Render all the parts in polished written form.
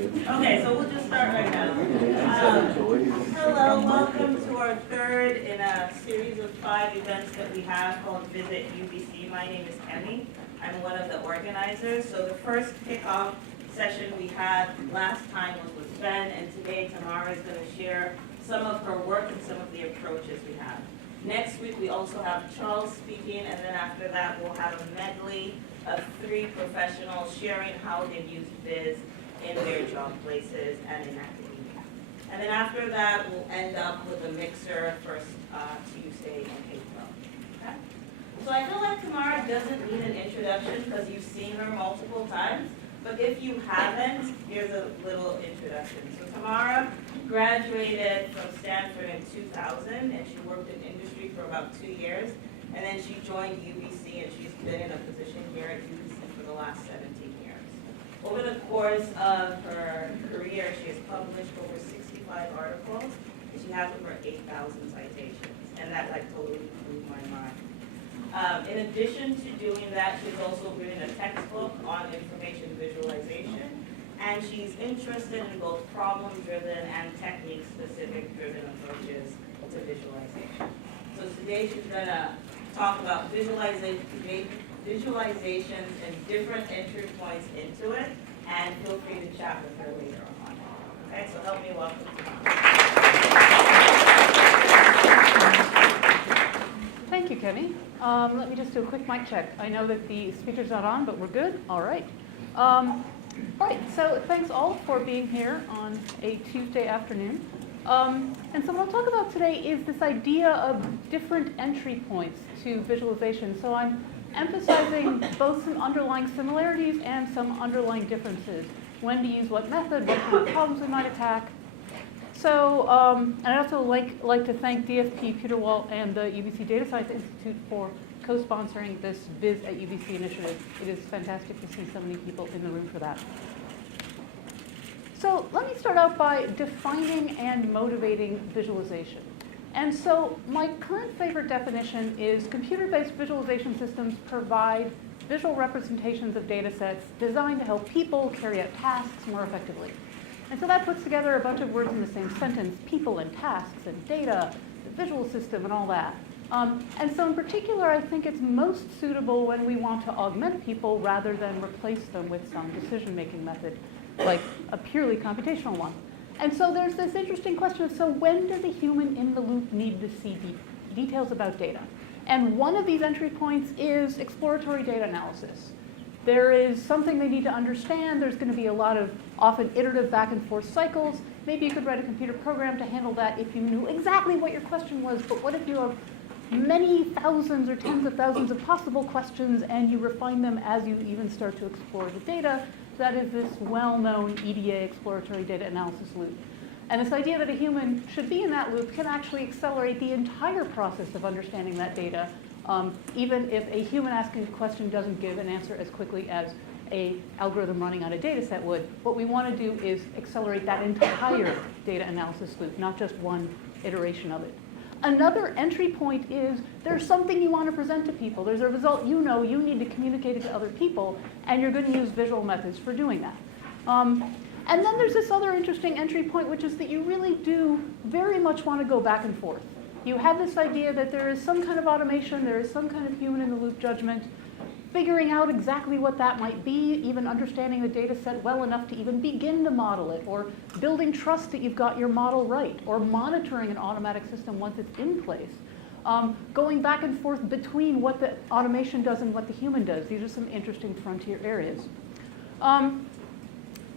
Okay, so we'll just start right now. Hello, welcome to our third in a series of 5 events that we have called Visit UBC. My name is Emmy. I'm one of the organizers. So the first kickoff session we had last time was with Ben, and today Tamara is going to share some of her work and some of the approaches we have. Next week we also have Charles speaking, and then after that we'll have a medley of 3 professionals sharing how they've used Viz in their job places and in academia. And then after that we'll end up with a mixer first Tuesday in April. Okay? So I feel like Tamara doesn't need an introduction because you've seen her multiple times. But if you haven't, here's a little introduction. So Tamara graduated from Stanford in 2000, and she worked in industry for about 2 years. And then she joined UBC, and she's been in a position here at UBC for the last 17 years. Over the course of her career, she has published over 65 articles, and she has over 8,000 citations. And that totally blew my mind. In addition to doing that, she's also written a textbook on information visualization, and she's interested in both problem-driven and technique-specific driven approaches to visualization. So today she's going to talk about visualizations and different entry points into it, and feel free to chat with her later on. Okay, so help me welcome Tamara. Thank you, Kenny. Let me just do a quick mic check. I know that the speaker's not on, but we're good. All right. All right, so thanks all for being here on a Tuesday afternoon. And so what I'll talk about today is this idea of different entry points to visualization. So I'm emphasizing both some underlying similarities and some underlying differences. When to use what method, what kind of problems we might attack. So, and I'd also like to thank DFP, Peter Walt, and the UBC Data Science Institute for co-sponsoring this Viz at UBC initiative. It is fantastic to see so many people in the room for that. So let me start out by defining and motivating visualization. And so my current favorite definition is computer-based visualization systems provide visual representations of data sets designed to help people carry out tasks more effectively. And so that puts together a bunch of words in the same sentence: people and tasks and data, the visual system and all that. And so in particular, I think it's most suitable when we want to augment people rather than replace them with some decision-making method, like a purely computational one. And so there's this interesting question of, so when does a human in the loop need to see details about data? And one of these entry points is exploratory data analysis. There is something they need to understand. There's going to be a lot of often iterative back and forth cycles. Maybe you could write a computer program to handle that if you knew exactly what your question was, but what if you have many thousands or tens of thousands of possible questions and you refine them as you even start to explore the data? That is this well-known EDA, exploratory data analysis loop. And this idea that a human should be in that loop can actually accelerate the entire process of understanding that data, even if a human asking a question doesn't give an answer as quickly as an algorithm running on a data set would. What we want to do is accelerate that entire data analysis loop, not just one iteration of it. Another entry point is there's something you want to present to people. There's a result you know you need to communicate it to other people, and you're going to use visual methods for doing that. And then there's this other interesting entry point, which is that you really do very much want to go back and forth. You have this idea that there is some kind of automation, there is some kind of human-in-the-loop judgment, figuring out exactly what that might be, even understanding the data set well enough to even begin to model it, or building trust that you've got your model right, or monitoring an automatic system once it's in place. Going back and forth between what the automation does and what the human does. These are some interesting frontier areas.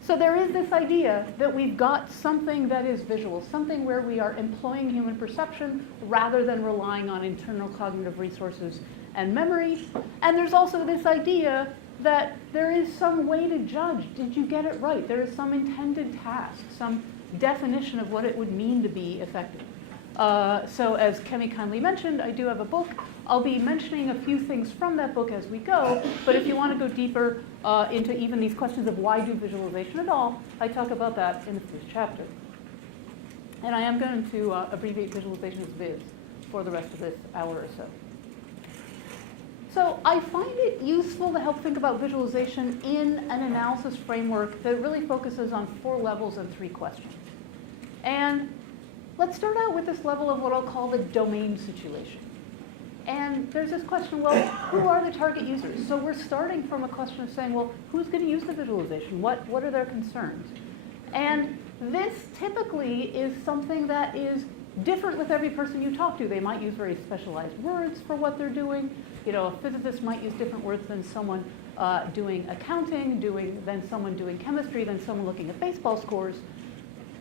So there is this idea that we've got something that is visual, something where we are employing human perception rather than relying on internal cognitive resources and memory. And there's also this idea that there is some way to judge. Did you get it right? There is some intended task, some definition of what it would mean to be effective. So as Kemi kindly mentioned, I do have a book. I'll be mentioning a few things from that book as we go, but if you want to go deeper into even these questions of why do visualization at all, I talk about that in the first chapter. And I am going to abbreviate visualization as Viz for the rest of this hour or so. So I find it useful to help think about visualization in an analysis framework that really focuses on 4 levels and 3 questions. And let's start out with this level of what I'll call the domain situation. And there's this question, well, who are the target users? So we're starting from a question of saying, well, who's going to use the visualization? What are their concerns? And this typically is something that is different with every person you talk to. They might use very specialized words for what they're doing. You know, a physicist might use different words than someone doing accounting, than someone doing chemistry, than someone looking at baseball scores.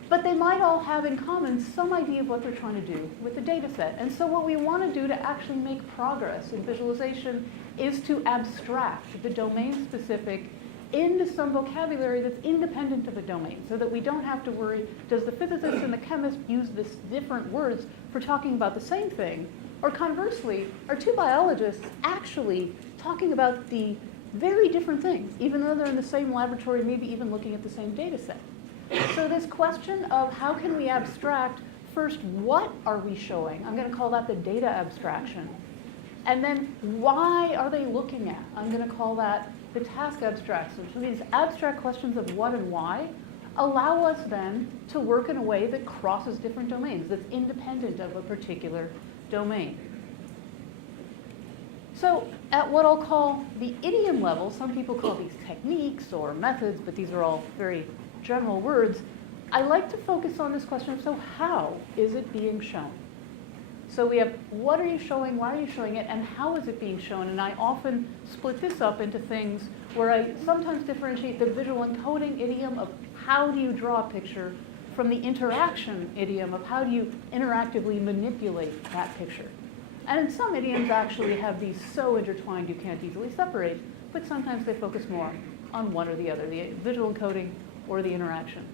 But they might all have in common some idea of what they're trying to do with the data set. And so what we want to do to actually make progress in visualization is to abstract the domain-specific into some vocabulary that's independent of a domain, so that we don't have to worry, does the physicist and the chemist use this different words for talking about the same thing? Or conversely, are 2 biologists actually talking about the very different things, even though they're in the same laboratory, maybe even looking at the same data set? So this question of how can we abstract, first, what are we showing? I'm going to call that the data abstraction. And then why are they looking at? I'm going to call that the task abstraction. So these abstract questions of what and why allow us then to work in a way that crosses different domains, that's independent of a particular domain. So at what I'll call the idiom level, some people call these techniques or methods, but these are all very general words. I like to focus on this question of, so how is it being shown? So we have what are you showing, why are you showing it, and how is it being shown? And I often split this up into things where I sometimes differentiate the visual encoding idiom of how do you draw a picture from the interaction idiom of how do you interactively manipulate that picture. And in some idioms actually have these so intertwined you can't easily separate, but sometimes they focus more on one or the other, the visual encoding or the interaction.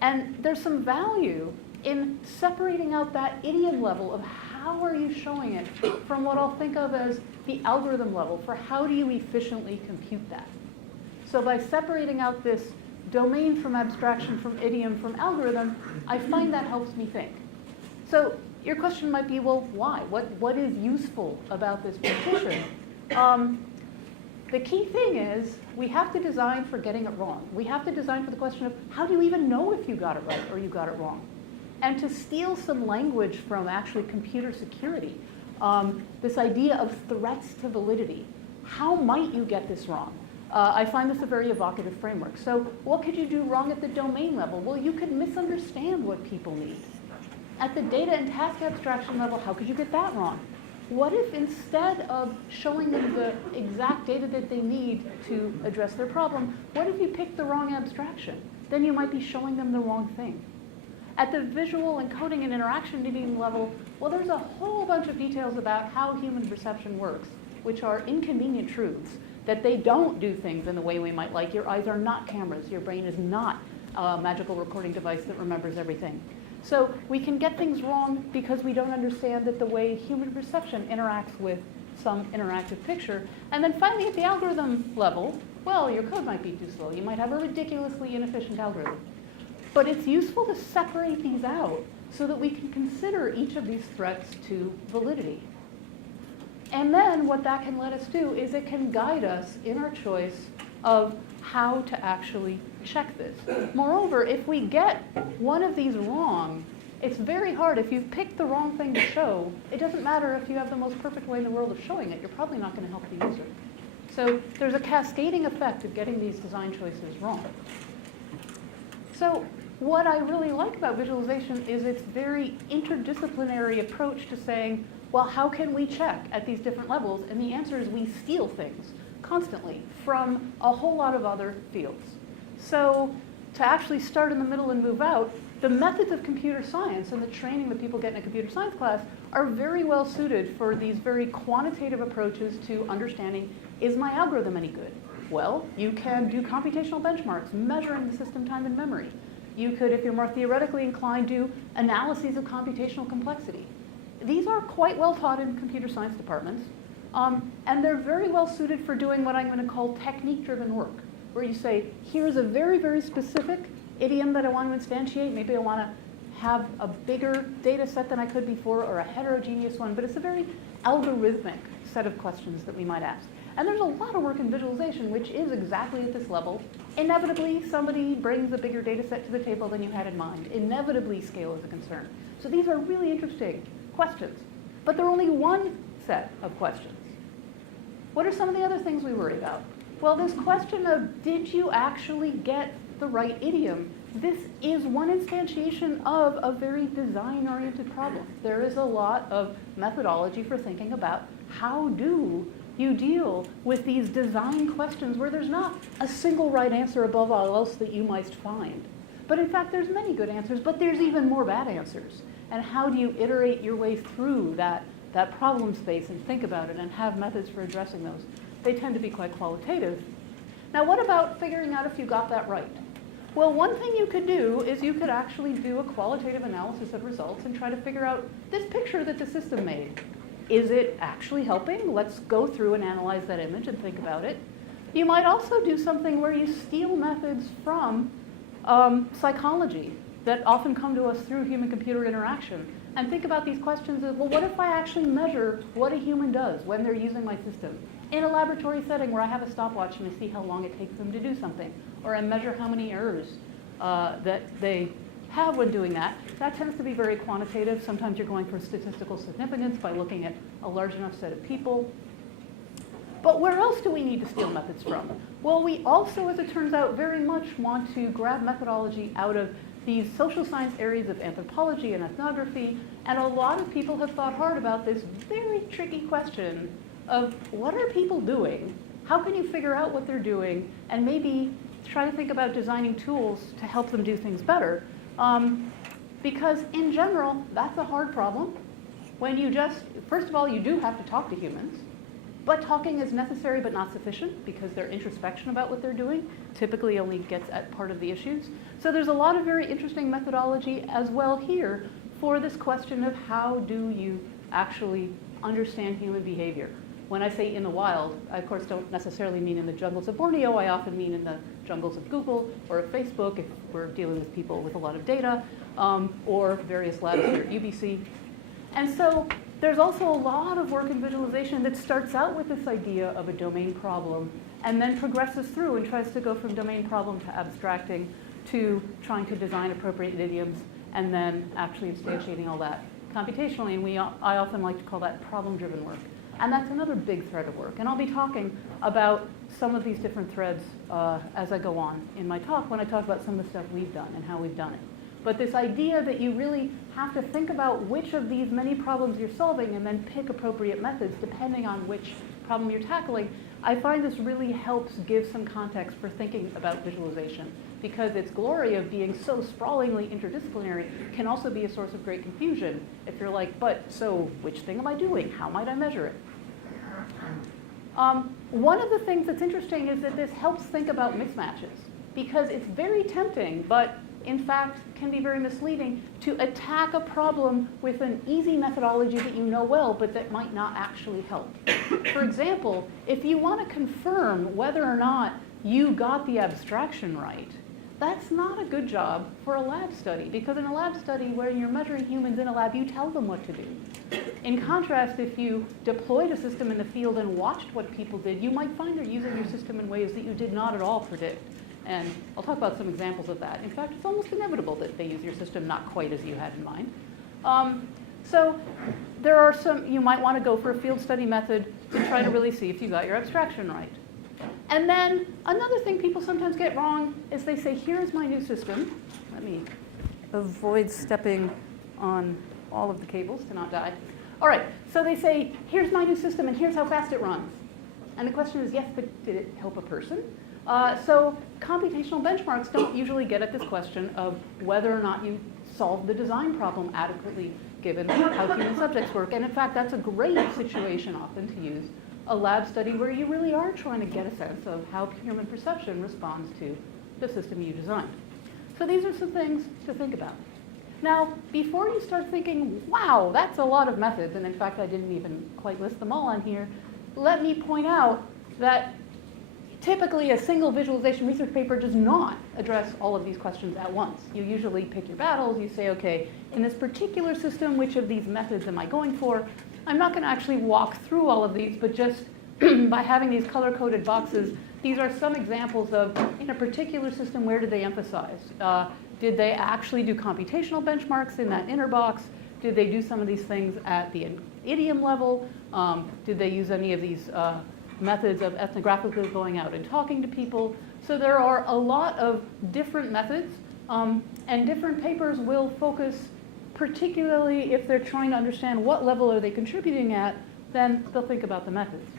And there's some value in separating out that idiom level of how are you showing it from what I'll think of as the algorithm level for how do you efficiently compute that. So by separating out this domain from abstraction, from idiom, from algorithm, I find that helps me think. So your question might be, well, why? What is useful about this partition? The key thing is we have to design for getting it wrong. We have to design for the question of how do you even know if you got it right or you got it wrong? And to steal some language from actually computer security, this idea of threats to validity. How might you get this wrong? I find this a very evocative framework. So what could you do wrong at the domain level? Well, you could misunderstand what people need. At the data and task abstraction level, how could you get that wrong? What if instead of showing them the exact data that they need to address their problem, what if you picked the wrong abstraction? Then you might be showing them the wrong thing. At the visual encoding and interaction needing level, well, there's a whole bunch of details about how human perception works, which are inconvenient truths, that they don't do things in the way we might like. Your eyes are not cameras. Your brain is not a magical recording device that remembers everything. So we can get things wrong because we don't understand that the way human perception interacts with some interactive picture. And then finally, at the algorithm level, well, your code might be too slow. You might have a ridiculously inefficient algorithm. But it's useful to separate these out so that we can consider each of these threats to validity. And then what that can let us do is it can guide us in our choice of how to actually check this. Moreover, if we get one of these wrong, it's very hard. If you've picked the wrong thing to show, it doesn't matter if you have the most perfect way in the world of showing it. You're probably not going to help the user. So there's a cascading effect of getting these design choices wrong. So what I really like about visualization is its very interdisciplinary approach to saying, well, how can we check at these different levels? And the answer is we steal things constantly from a whole lot of other fields. So to actually start in the middle and move out, the methods of computer science and the training that people get in a computer science class are very well suited for these very quantitative approaches to understanding, is my algorithm any good? Well, you can do computational benchmarks, measuring the system time and memory. You could, if you're more theoretically inclined, do analyses of computational complexity. These are quite well taught in computer science departments, and they're very well suited for doing what I'm going to call technique-driven work, where you say, here's a very, very specific idiom that I want to instantiate. Maybe I want to have a bigger data set than I could before, or a heterogeneous one, but it's a very algorithmic set of questions that we might ask. And there's a lot of work in visualization which is exactly at this level. Inevitably, somebody brings a bigger data set to the table than you had in mind. Inevitably, scale is a concern. So these are really interesting questions. But they're only one set of questions. What are some of the other things we worry about? Well, this question of, did you actually get the right idiom? This is one instantiation of a very design-oriented problem. There is a lot of methodology for thinking about how do you deal with these design questions where there's not a single right answer above all else that you might find. But in fact, there's many good answers, but there's even more bad answers. And how do you iterate your way through that problem space and think about it and have methods for addressing those? They tend to be quite qualitative. Now, what about figuring out if you got that right? Well, one thing you could do is you could actually do a qualitative analysis of results and try to figure out this picture that the system made. Is it actually helping? Let's go through and analyze that image and think about it. You might also do something where you steal methods from psychology that often come to us through human-computer interaction and think about these questions of, well, what if I actually measure what a human does when they're using my system? In a laboratory setting where I have a stopwatch and I see how long it takes them to do something, or I measure how many errors that they have when doing that. That tends to be very quantitative. Sometimes you're going for statistical significance by looking at a large enough set of people. But where else do we need to steal methods from? Well, we also, as it turns out, very much want to grab methodology out of these social science areas of anthropology and ethnography, and a lot of people have thought hard about this very tricky question of what are people doing? How can you figure out what they're doing and maybe try to think about designing tools to help them do things better? Because in general, that's a hard problem. When you first of all, you do have to talk to humans, but talking is necessary but not sufficient because their introspection about what they're doing typically only gets at part of the issues. So there's a lot of very interesting methodology as well here for this question of how do you actually understand human behavior. When I say in the wild, I of course don't necessarily mean in the jungles of Borneo. I often mean in the jungles of Google or of Facebook if we're dealing with people with a lot of data, or various labs here at UBC. And so there's also a lot of work in visualization that starts out with this idea of a domain problem and then progresses through and tries to go from domain problem to abstracting to trying to design appropriate idioms and then actually instantiating all that computationally. And I often like to call that problem-driven work. And that's another big thread of work. And I'll be talking about some of these different threads as I go on in my talk when I talk about some of the stuff we've done and how we've done it. But this idea that you really have to think about which of these many problems you're solving and then pick appropriate methods depending on which problem you're tackling, I find this really helps give some context for thinking about visualization, because its glory of being so sprawlingly interdisciplinary can also be a source of great confusion if you're like, but so which thing am I doing? How might I measure it? One of the things that's interesting is that this helps think about mismatches, because it's very tempting, but in fact can be very misleading to attack a problem with an easy methodology that you know well, but that might not actually help. For example, if you want to confirm whether or not you got the abstraction right, that's not a good job for a lab study, because in a lab study where you're measuring humans in a lab, you tell them what to do. In contrast, if you deployed a system in the field and watched what people did, you might find they're using your system in ways that you did not at all predict. And I'll talk about some examples of that. In fact, it's almost inevitable that they use your system not quite as you had in mind. So there are some, you might want to go for a field study method to try to really see if you got your abstraction right. And then another thing people sometimes get wrong is they say, here's my new system. Let me avoid stepping on all of the cables to not die. All right, so they say, here's my new system and here's how fast it runs. And the question is, yes, but did it help a person? So computational benchmarks don't usually get at this question of whether or not you solved the design problem adequately given how human subjects work. And in fact, that's a great situation often to use a lab study where you really are trying to get a sense of how human perception responds to the system you designed. So these are some things to think about. Now, before you start thinking, wow, that's a lot of methods, and in fact, I didn't even quite list them all on here, let me point out that typically a single visualization research paper does not address all of these questions at once. You usually pick your battles. You say, okay, in this particular system, which of these methods am I going for? I'm not going to actually walk through all of these, but just by having these color-coded boxes, these are some examples of, in a particular system, where did they emphasize? Did they actually do computational benchmarks in that inner box? Did they do some of these things at the idiom level? Did they use any of these methods of ethnographically going out and talking to people? So there are a lot of different methods, and different papers will focus, particularly if they're trying to understand what level are they contributing at, then they'll think about the methods.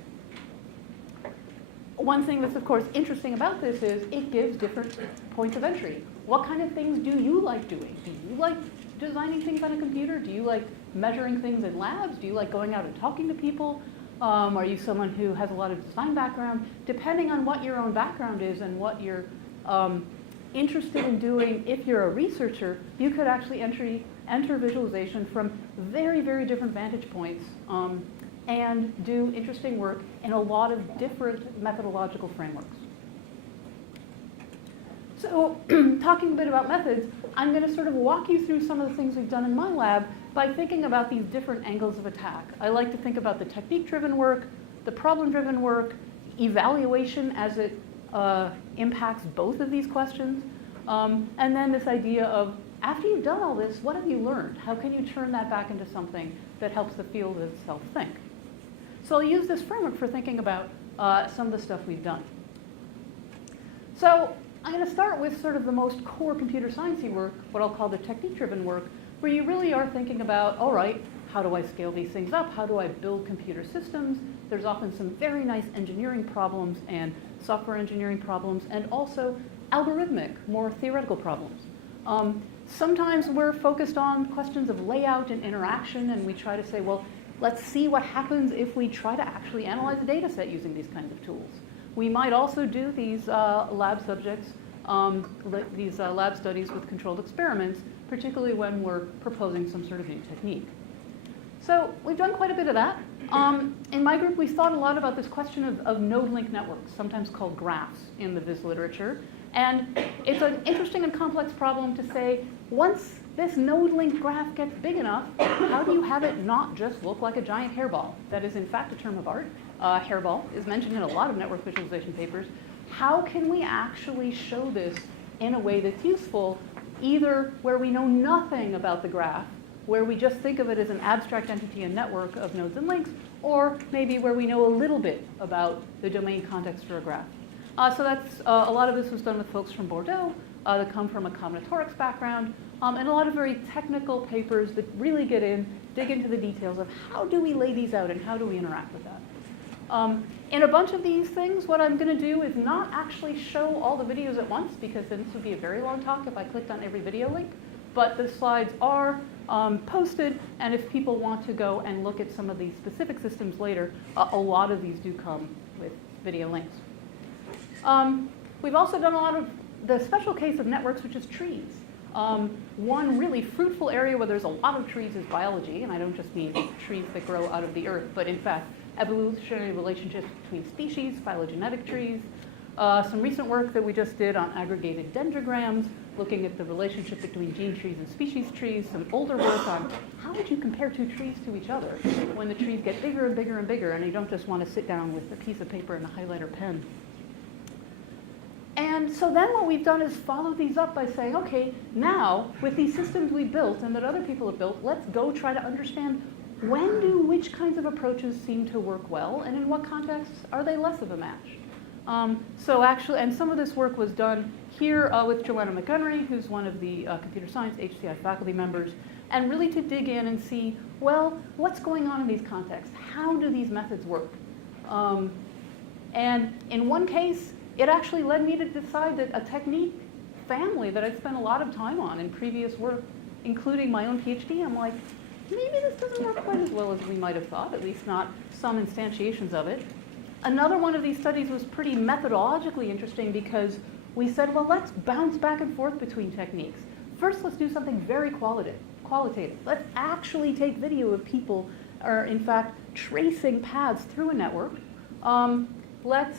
One thing that's, of course, interesting about this is it gives different points of entry. What kind of things do you like doing? Do you like designing things on a computer? Do you like measuring things in labs? Do you like going out and talking to people? Are you someone who has a lot of design background? Depending on what your own background is and what you're interested in doing, if you're a researcher, you could actually enter visualization from very, very different vantage points and do interesting work in a lot of different methodological frameworks. So talking a bit about methods, I'm going to sort of walk you through some of the things we've done in my lab by thinking about these different angles of attack. I like to think about the technique-driven work, the problem-driven work, evaluation as it impacts both of these questions, and then this idea of, after you've done all this, what have you learned? How can you turn that back into something that helps the field itself think? So I'll use this framework for thinking about some of the stuff we've done. So I'm going to start with sort of the most core computer sciencey work, what I'll call the technique-driven work, where you really are thinking about, all right, how do I scale these things up? How do I build computer systems? There's often some very nice engineering problems and software engineering problems, and also algorithmic, more theoretical problems. Sometimes we're focused on questions of layout and interaction, and we try to say, well, let's see what happens if we try to actually analyze a data set using these kinds of tools. We might also do these lab subjects, these lab studies with controlled experiments, particularly when we're proposing some sort of new technique. So we've done quite a bit of that. In my group, we thought a lot about this question of node-link networks, sometimes called graphs in the viz literature. And it's an interesting and complex problem to say, once this node-link graph gets big enough, how do you have it not just look like a giant hairball? That is, in fact, a term of art. Hairball is mentioned in a lot of network visualization papers. How can we actually show this in a way that's useful, either where we know nothing about the graph, where we just think of it as an abstract entity and network of nodes and links, or maybe where we know a little bit about the domain context for a graph. So that's a lot of this was done with folks from Bordeaux that come from a combinatorics background, and a lot of very technical papers that really dig into the details of how do we lay these out and how do we interact with that. In a bunch of these things, what I'm going to do is not actually show all the videos at once, because then this would be a very long talk if I clicked on every video link. But the slides are posted, and if people want to go and look at some of these specific systems later, a lot of these do come with video links. We've also done a lot of the special case of networks, which is trees. One really fruitful area where there's a lot of trees is biology, and I don't just mean trees that grow out of the earth, but in fact, evolutionary relationships between species, phylogenetic trees. Some recent work that we just did on aggregated dendrograms, looking at the relationship between gene trees and species trees. Some older work on how would you compare two trees to each other when the trees get bigger and bigger and bigger, and you don't just want to sit down with a piece of paper and a highlighter pen. And so then what we've done is follow these up by saying, okay, now with these systems we built and that other people have built, let's go try to understand when do which kinds of approaches seem to work well, and in what contexts are they less of a match? So actually, and some of this work was done here with Joanna Montgomery, who's one of the computer science HCI faculty members, and really to dig in and see, well, what's going on in these contexts? How do these methods work? And in one case, it actually led me to decide that a technique family that I'd spent a lot of time on in previous work, including my own PhD, I'm like, maybe this doesn't work quite as well as we might have thought, at least not some instantiations of it. Another one of these studies was pretty methodologically interesting because we said, well, let's bounce back and forth between techniques. First, let's do something very qualitative. Let's actually take video of people, or in fact, tracing paths through a network. Let's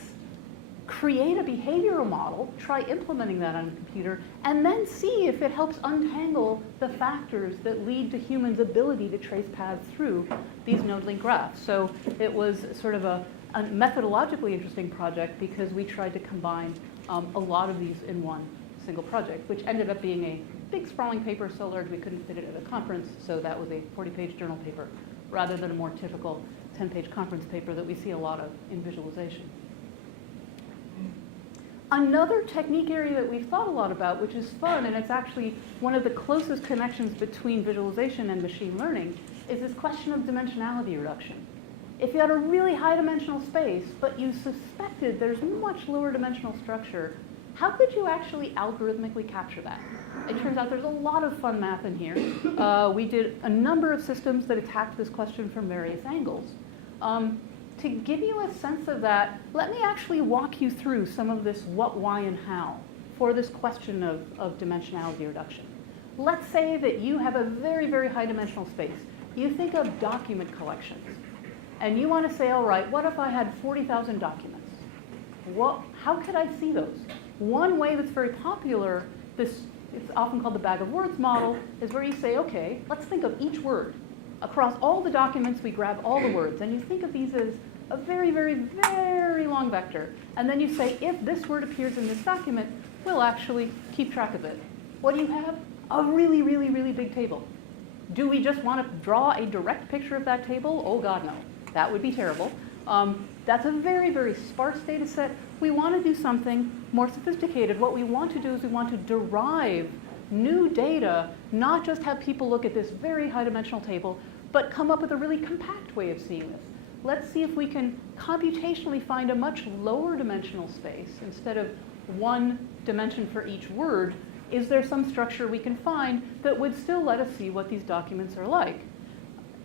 create a behavioral model, try implementing that on a computer, and then see if it helps untangle the factors that lead to humans' ability to trace paths through these node-link graphs. So it was sort of a methodologically interesting project because we tried to combine a lot of these in one single project, which ended up being a big sprawling paper so large we couldn't fit it at a conference, so that was a 40-page journal paper rather than a more typical 10-page conference paper that we see a lot of in visualization. Another technique area that we've thought a lot about, which is fun, and it's actually one of the closest connections between visualization and machine learning, is this question of dimensionality reduction. If you had a really high dimensional space, but you suspected there's much lower dimensional structure, how could you actually algorithmically capture that? It turns out there's a lot of fun math in here. We did a number of systems that attacked this question from various angles. To give you a sense of that, let me actually walk you through some of this what, why, and how for this question of dimensionality reduction. Let's say that you have a very, very high dimensional space. You think of document collections. And you want to say, all right, what if I had 40,000 documents? How could I see those? One way that's very popular, it's often called the bag of words model, is where you say, okay, let's think of each word. Across all the documents, we grab all the words, and you think of these as a very, very, very long vector. And then you say, if this word appears in this document, we'll actually keep track of it. What do you have? A really, really, really big table. Do we just want to draw a direct picture of that table? Oh, God, no. That would be terrible. That's a very, very sparse data set. We want to do something more sophisticated. What we want to do is we want to derive new data, not just have people look at this very high dimensional table, but come up with a really compact way of seeing this. Let's see if we can computationally find a much lower dimensional space. Instead of one dimension for each word, is there some structure we can find that would still let us see what these documents are like?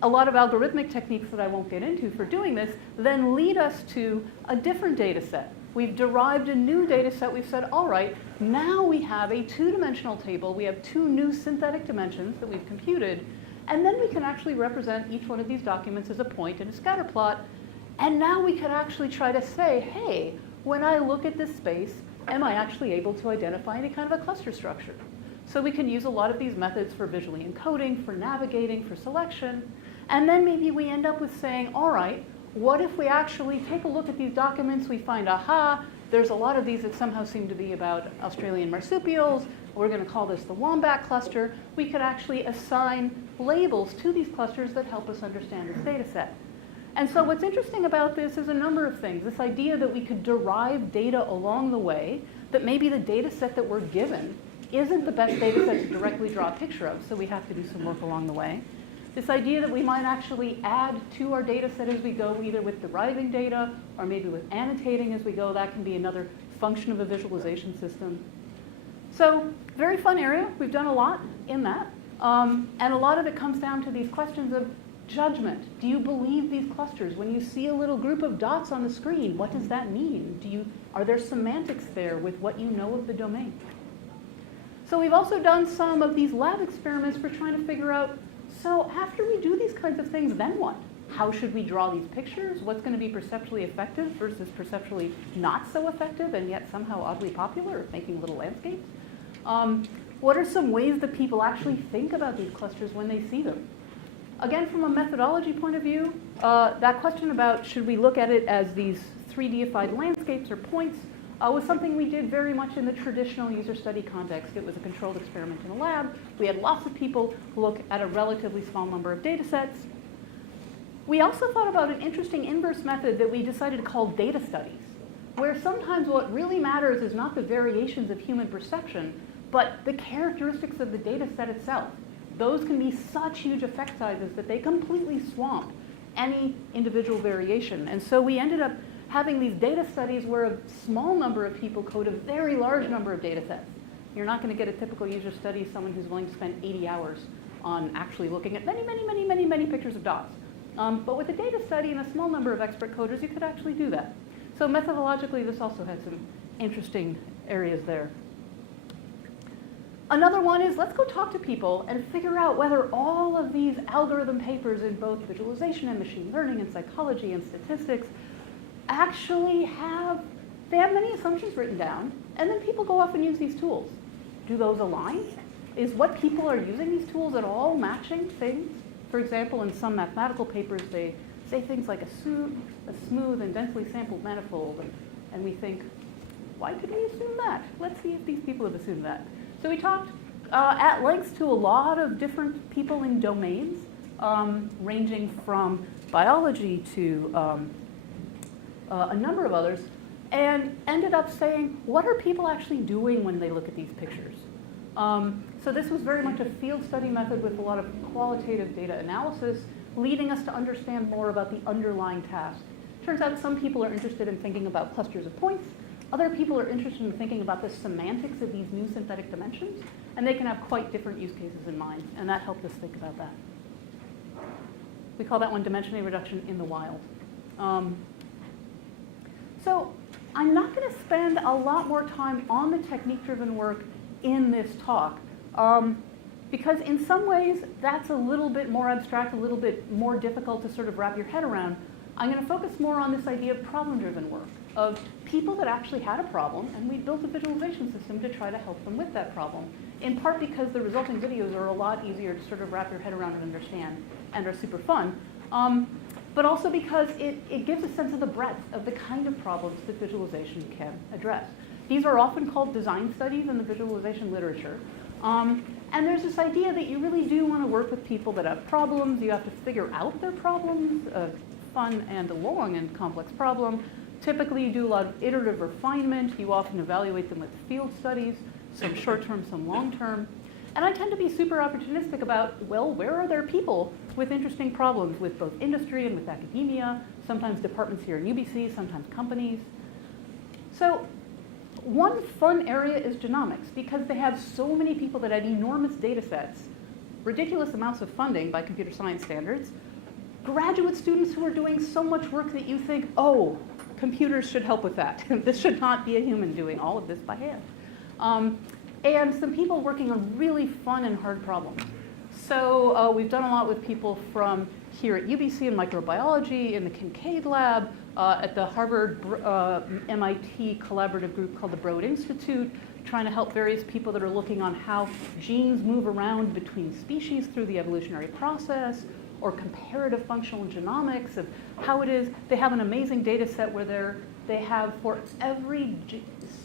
A lot of algorithmic techniques that I won't get into for doing this then lead us to a different data set. We've derived a new data set. We've said, all right, now we have a two-dimensional table. We have two new synthetic dimensions that we've computed. And then we can actually represent each one of these documents as a point in a scatter plot. And now we can actually try to say, hey, when I look at this space, am I actually able to identify any kind of a cluster structure? So we can use a lot of these methods for visually encoding, for navigating, for selection. And then maybe we end up with saying, all right, what if we actually take a look at these documents, we find, aha, there's a lot of these that somehow seem to be about Australian marsupials. We're going to call this the wombat cluster. We could actually assign labels to these clusters that help us understand this data set. And so what's interesting about this is a number of things. This idea that we could derive data along the way, that maybe the data set that we're given isn't the best data set to directly draw a picture of, so we have to do some work along the way. This idea that we might actually add to our data set as we go, either with deriving data or maybe with annotating as we go, that can be another function of a visualization system. So very fun area. We've done a lot in that. And a lot of it comes down to these questions of judgment. Do you believe these clusters? When you see a little group of dots on the screen, what does that mean? Are there semantics there with what you know of the domain? So we've also done some of these lab experiments for trying to figure out, so after we do these kinds of things, then what? How should we draw these pictures? What's going to be perceptually effective versus perceptually not so effective and yet somehow oddly popular at making little landscapes? What are some ways that people actually think about these clusters when they see them? Again, from a methodology point of view, that question about should we look at it as these 3D-ified landscapes or points was something we did very much in the traditional user study context. It was a controlled experiment in a lab. We had lots of people look at a relatively small number of data sets. We also thought about an interesting inverse method that we decided to call data studies, where sometimes what really matters is not the variations of human perception, but the characteristics of the data set itself. Those can be such huge effect sizes that they completely swamp any individual variation. And so we ended up having these data studies where a small number of people code a very large number of data sets. You're not going to get a typical user study, someone who's willing to spend 80 hours on actually looking at many pictures of dots. But with a data study and a small number of expert coders, you could actually do that. So methodologically, this also had some interesting areas there. Another one is, let's go talk to people and figure out whether all of these algorithm papers in both visualization and machine learning and psychology and statistics actually have they have many assumptions written down, and then people go off and use these tools. Do those align? Is what people are using these tools at all matching things? For example, in some mathematical papers, they say things like a smooth and densely sampled manifold, and we think, why could we assume that? Let's see if these people have assumed that. So we talked at length to a lot of different people in domains, ranging from biology to a number of others, and ended up saying, what are people actually doing when they look at these pictures? So this was very much a field study method with a lot of qualitative data analysis, leading us to understand more about the underlying task. Turns out some people are interested in thinking about clusters of points. Other people are interested in thinking about the semantics of these new synthetic dimensions, and they can have quite different use cases in mind, and that helped us think about that. We call that one dimensionality reduction in the wild. So I'm not going to spend a lot more time on the technique-driven work in this talk, because in some ways that's a little bit more abstract, a little bit more difficult to sort of wrap your head around. I'm going to focus more on this idea of problem-driven work, of people that actually had a problem, and we built a visualization system to try to help them with that problem, in part because the resulting videos are a lot easier to sort of wrap your head around and understand, and are super fun, but also because it gives a sense of the breadth of the kind of problems that visualization can address. These are often called design studies in the visualization literature. And there's this idea that you really do want to work with people that have problems. You have to figure out their problems, a fun and a long and complex problem. Typically, you do a lot of iterative refinement. You often evaluate them with field studies, some short-term, some long-term. And I tend to be super opportunistic about, well, where are there people with interesting problems with both industry and with academia, sometimes departments here in UBC, sometimes companies. So one fun area is genomics, because they have so many people that have enormous data sets, ridiculous amounts of funding by computer science standards, graduate students who are doing so much work that you think, oh, computers should help with that. This should not be a human doing all of this by hand. And some people working on really fun and hard problems. So we've done a lot with people from here at UBC in microbiology, in the Kincaid lab, at the Harvard MIT collaborative group called the Broad Institute, trying to help various people that are looking on how genes move around between species through the evolutionary process, or comparative functional genomics of how it is. They have an amazing data set where they have for every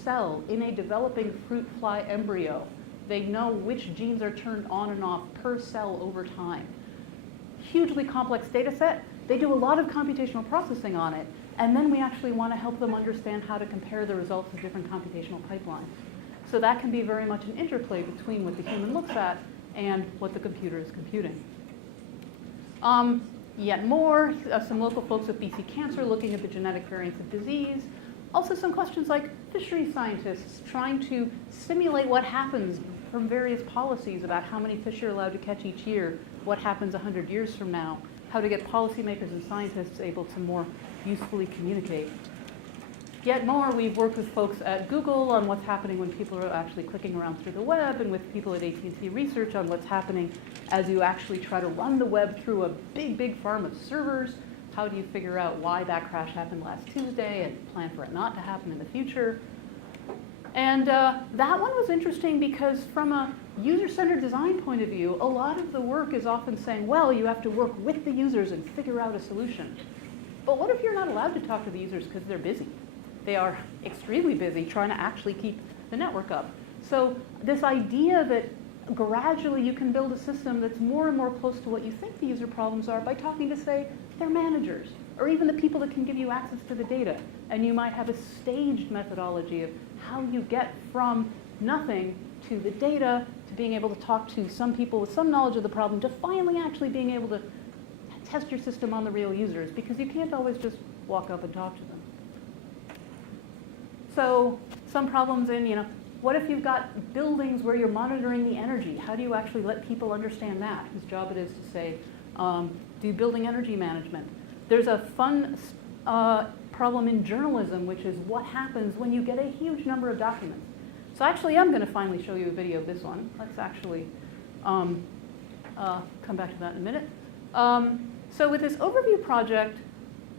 cell in a developing fruit fly embryo, they know which genes are turned on and off per cell over time. Hugely complex data set. They do a lot of computational processing on it, and then we actually want to help them understand how to compare the results of different computational pipelines. So that can be very much an interplay between what the human looks at and what the computer is computing. Yet more, some local folks with BC Cancer looking at the genetic variants of disease. Also some questions like fisheries scientists trying to simulate what happens from various policies about how many fish you're allowed to catch each year, what happens 100 years from now, how to get policymakers and scientists able to more usefully communicate. Yet more, we've worked with folks at Google on what's happening when people are actually clicking around through the web, and with people at AT&T Research on what's happening as you actually try to run the web through a big, big farm of servers. How do you figure out why that crash happened last Tuesday and plan for it not to happen in the future? And that one was interesting because from a user-centered design point of view, a lot of the work is often saying, well, you have to work with the users and figure out a solution. But what if you're not allowed to talk to the users because they're busy? They are extremely busy trying to actually keep the network up. So this idea that gradually you can build a system that's more and more close to what you think the user problems are by talking to, say, their managers, or even the people that can give you access to the data. And you might have a staged methodology of how you get from nothing to the data, to being able to talk to some people with some knowledge of the problem, to finally actually being able to test your system on the real users, because you can't always just walk up and talk to them. So some problems in, what if you've got buildings where you're monitoring the energy? How do you actually let people understand that? Whose job it is to say, do building energy management. There's a fun problem in journalism, which is what happens when you get a huge number of documents. So actually, I'm going to finally show you a video of this one. Let's actually come back to that in a minute. So with this overview project,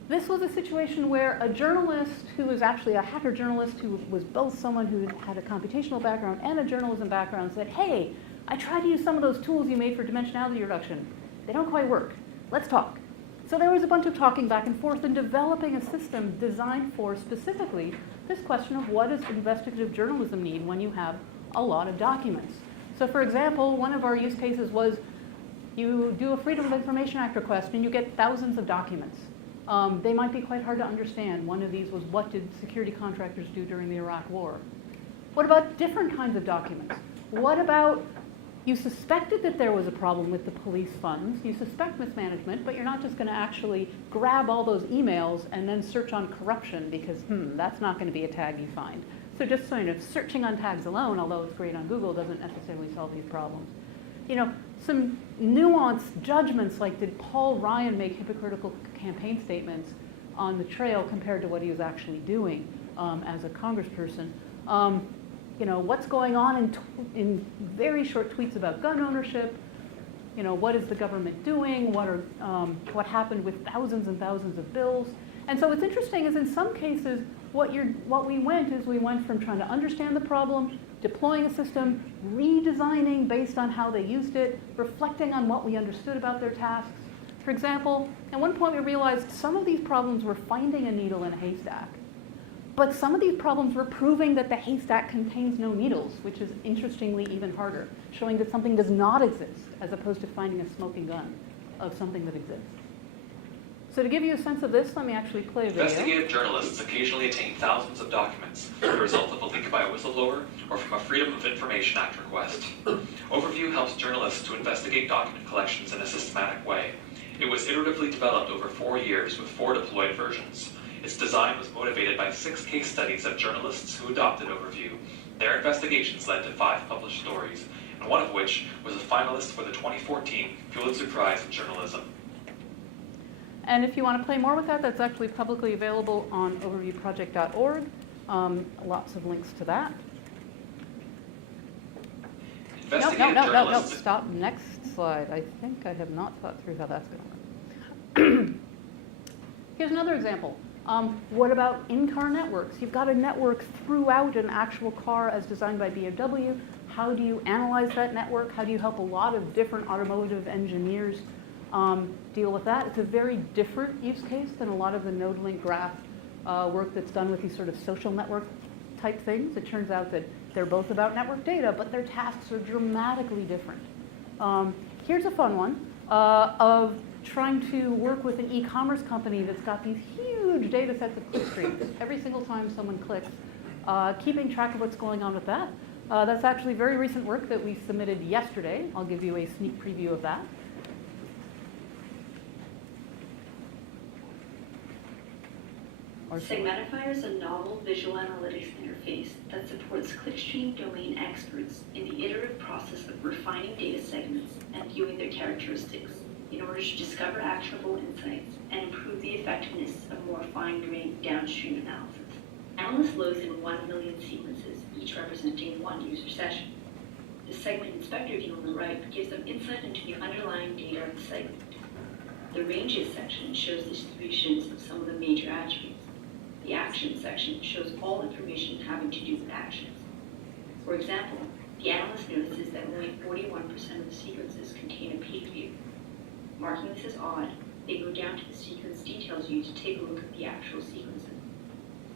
This was a situation where a journalist who was actually a hacker journalist who was both someone who had a computational background and a journalism background said, hey, I tried to use some of those tools you made for dimensionality reduction. They don't quite work. Let's talk. So there was a bunch of talking back and forth and developing a system designed for specifically this question of what does investigative journalism need when you have a lot of documents. So for example, one of our use cases was you do a Freedom of Information Act request and you get thousands of documents. They might be quite hard to understand. One of these was, what did security contractors do during the Iraq War? What about different kinds of documents? What about, you suspected that there was a problem with the police funds, you suspect mismanagement, but you're not just going to actually grab all those emails and then search on corruption because, that's not going to be a tag you find. So just sort of searching on tags alone, although it's great on Google, doesn't necessarily solve these problems. Some nuanced judgments like, did Paul Ryan make hypocritical campaign statements on the trail compared to what he was actually doing as a congressperson? What's going on in very short tweets about gun ownership? What is the government doing? What happened with thousands and thousands of bills? And so what's interesting is in some cases, we went from trying to understand the problem, deploying a system, redesigning based on how they used it, reflecting on what we understood about their tasks. For example, at one point we realized some of these problems were finding a needle in a haystack, but some of these problems were proving that the haystack contains no needles, which is interestingly even harder, showing that something does not exist as opposed to finding a smoking gun of something that exists. So to give you a sense of this, let me actually play a video. Investigative journalists occasionally attain thousands of documents as a result of a leak by a whistleblower or from a Freedom of Information Act request. Overview helps journalists to investigate document collections in a systematic way. It was iteratively developed over 4 years with 4 deployed versions. Its design was motivated by 6 case studies of journalists who adopted Overview. Their investigations led to 5 published stories, and one of which was a finalist for the 2014 Pulitzer Prize in Journalism. And if you want to play more with that, that's actually publicly available on overviewproject.org. Lots of links to that. No, stop. Next slide. I think I have not thought through how that's going to work. Here's another example. What about in-car networks? You've got a network throughout an actual car as designed by BMW. How do you analyze that network? How do you help a lot of different automotive engineers deal with that? It's a very different use case than a lot of the node link graph work that's done with these sort of social network type things. It turns out that they're both about network data, but their tasks are dramatically different. Here's a fun one of trying to work with an e-commerce company that's got these huge data sets of click streams. Every single time someone clicks, keeping track of what's going on with that. That's actually very recent work that we submitted yesterday. I'll give you a sneak preview of that. Segmentify is a novel visual analytics interface that supports clickstream domain experts in the iterative process of refining data segments and viewing their characteristics in order to discover actionable insights and improve the effectiveness of more fine-grained downstream analysis. Analyst loads in 1 million sequences, each representing one user session. The segment inspector view on the right gives them insight into the underlying data of the segment. The ranges section shows distributions of some of the major attributes. The actions section shows all information having to do with actions. For example, the analyst notices that only 41% of the sequences contain a page view. Marking this as odd, they go down to the sequence details view to take a look at the actual sequences.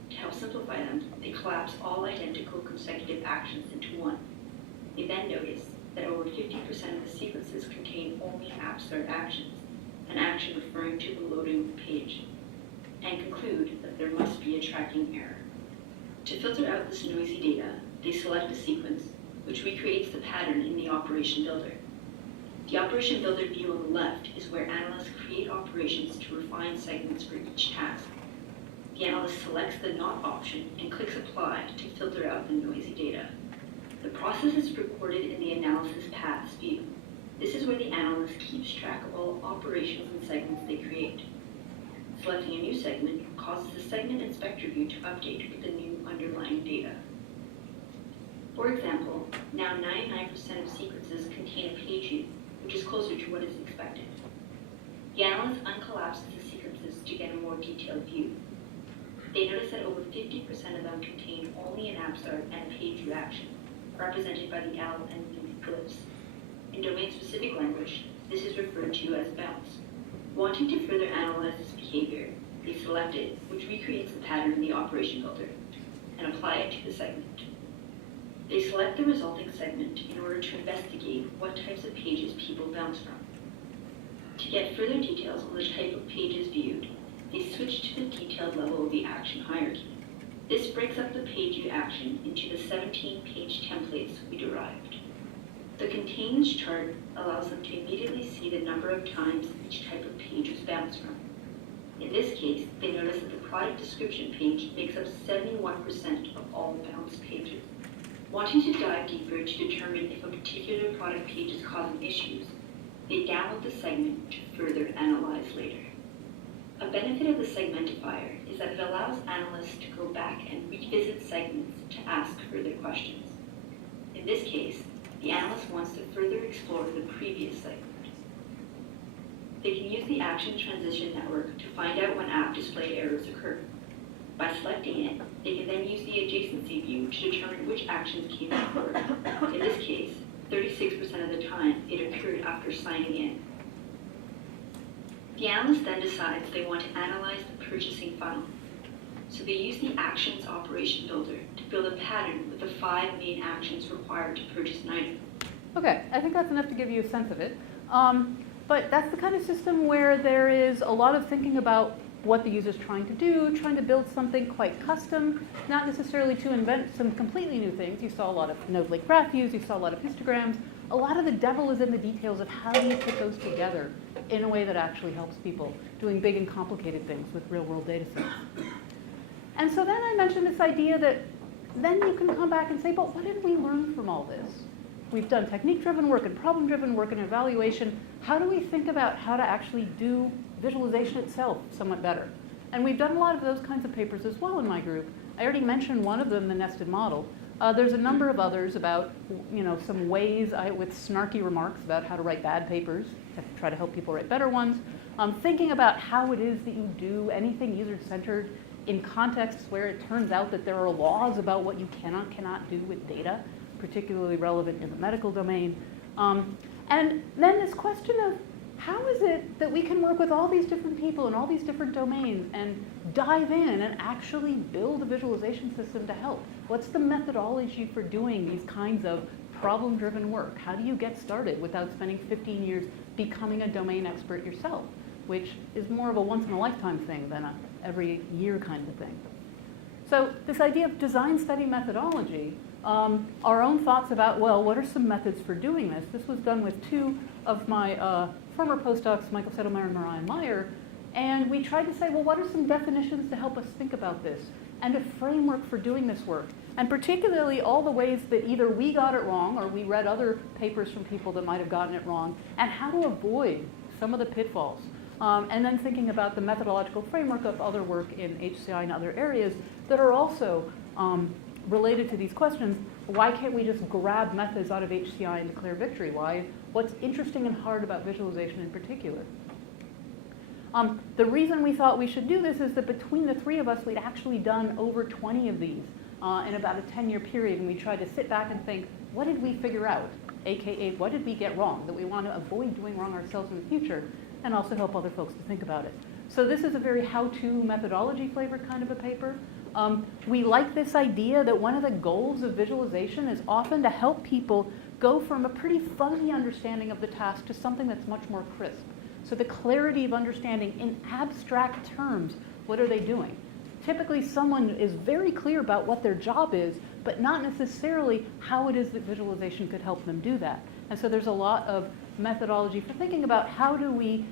To help simplify them, they collapse all identical consecutive actions into one. They then notice that over 50% of the sequences contain only abstract actions, an action referring to the loading page, and conclude that there must be a tracking error. To filter out this noisy data, they select a sequence, which recreates the pattern in the Operation Builder. The Operation Builder view on the left is where analysts create operations to refine segments for each task. The analyst selects the Not option and clicks Apply to filter out the noisy data. The process is recorded in the Analysis Paths view. This is where the analyst keeps track of all operations and segments they create. Selecting a new segment causes the Segment Inspector view to update with the new underlying data. For example, now 99% of sequences contain a page view, which is closer to what is expected. The analyst uncollapses the sequences to get a more detailed view. They noticed that over 50% of them contained only an app start and a page view action, represented by the L and V glyphs. In domain-specific language, this is referred to as bounce. Wanting to further analyze this behavior, they select it, which recreates the pattern in the operation builder, and apply it to the segment. They select the resulting segment in order to investigate what types of pages people bounce from. To get further details on the type of pages viewed, they switch to the detailed level of the action hierarchy. This breaks up the page view action into the 17-page templates we derived. The contains chart allows them to immediately see the number of times each type of page was bounced from. In this case, they notice that the product description page makes up 71% of all bounced pages. Wanting to dive deeper to determine if a particular product page is causing issues, they download the segment to further analyze later. A benefit of the segmentifier is that it allows analysts to go back and revisit segments to ask further questions. In this case, the analyst wants to further explore the previous segment. They can use the Action Transition Network to find out when app display errors occur. By selecting it, they can then use the adjacency view to determine which actions came before. In this case, 36% of the time, it occurred after signing in. The analyst then decides they want to analyze the purchasing funnel. So they use the Actions Operation Builder to build a pattern with the 5 main actions required to purchase an item. Okay, I think that's enough to give you a sense of it. But that's the kind of system where there is a lot of thinking about what the user's trying to do, trying to build something quite custom, not necessarily to invent some completely new things. You saw a lot of node-lake graph views, you saw a lot of histograms. A lot of the devil is in the details of how do you put those together in a way that actually helps people doing big and complicated things with real-world data sets. And so then I mentioned this idea that then you can come back and say, but what did we learn from all this? We've done technique-driven work and problem-driven work and evaluation. How do we think about how to actually do visualization itself somewhat better? And we've done a lot of those kinds of papers as well in my group. I already mentioned one of them, the nested model. There's a number of others about, some ways with snarky remarks about how to write bad papers, try to help people write better ones. Thinking about how it is that you do anything user-centered in contexts where it turns out that there are laws about what you cannot do with data, particularly relevant in the medical domain. And then this question of how is it that we can work with all these different people in all these different domains and dive in and actually build a visualization system to help? What's the methodology for doing these kinds of problem-driven work? How do you get started without spending 15 years becoming a domain expert yourself, which is more of a once-in-a-lifetime thing than a every year kind of thing. So this idea of design study methodology, our own thoughts about, well, what are some methods for doing this? This was done with 2 of my former postdocs, Michael Settlemeyer and Mariah Meyer, and we tried to say, well, what are some definitions to help us think about this, and a framework for doing this work, and particularly all the ways that either we got it wrong or we read other papers from people that might have gotten it wrong, and how to avoid some of the pitfalls. And then thinking about the methodological framework of other work in HCI and other areas that are also related to these questions. Why can't we just grab methods out of HCI and declare victory? What's interesting and hard about visualization in particular? The reason we thought we should do this is that between the 3 of us, we'd actually done over 20 of these in about a 10-year period, and we tried to sit back and think, what did we figure out? AKA, what did we get wrong that we want to avoid doing wrong ourselves in the future, and also help other folks to think about it. So this is a very how-to methodology flavored kind of a paper. We like this idea that one of the goals of visualization is often to help people go from a pretty fuzzy understanding of the task to something that's much more crisp. So the clarity of understanding in abstract terms, what are they doing? Typically someone is very clear about what their job is, but not necessarily how it is that visualization could help them do that. And so there's a lot of methodology for thinking about how do we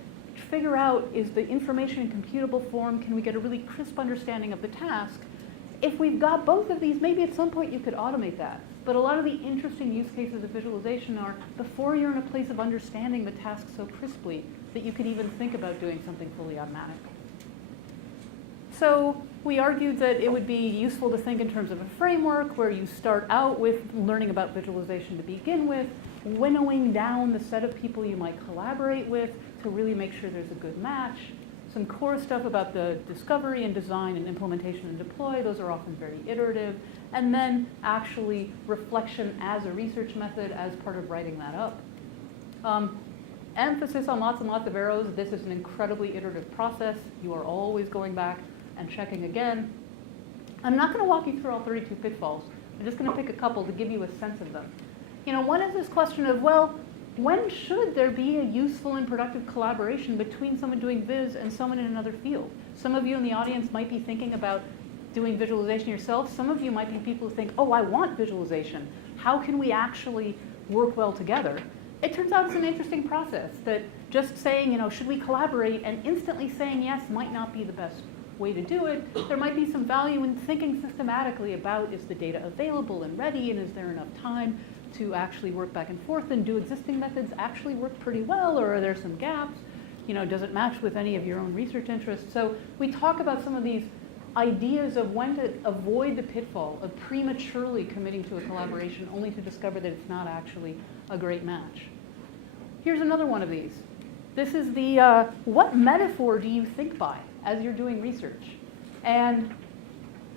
figure out, is the information in computable form, can we get a really crisp understanding of the task? If we've got both of these, maybe at some point you could automate that. But a lot of the interesting use cases of visualization are before you're in a place of understanding the task so crisply that you could even think about doing something fully automatic. So we argued that it would be useful to think in terms of a framework where you start out with learning about visualization to begin with, winnowing down the set of people you might collaborate with to really make sure there's a good match, some core stuff about the discovery and design and implementation and deploy. Those are often very iterative. And then actually reflection as a research method as part of writing that up. Emphasis on lots and lots of arrows. This is an incredibly iterative process. You are always going back and checking again. I'm not going to walk you through all 32 pitfalls. I'm just going to pick a couple to give you a sense of them. You know, one is this question of, well, when should there be a useful and productive collaboration between someone doing viz and someone in another field? Some of you in the audience might be thinking about doing visualization yourself. Some of you might be people who think, oh, I want visualization. How can we actually work well together? It turns out it's an interesting process that just saying, you know, should we collaborate and instantly saying yes might not be the best way to do it. There might be some value in thinking systematically about, is the data available and ready, and is there enough time to actually work back and forth, and do existing methods actually work pretty well, or are there some gaps? You know, does it match with any of your own research interests? So we talk about some of these ideas of when to avoid the pitfall of prematurely committing to a collaboration only to discover that it's not actually a great match. Here's another one of these. This is the, what metaphor do you think by as you're doing research? And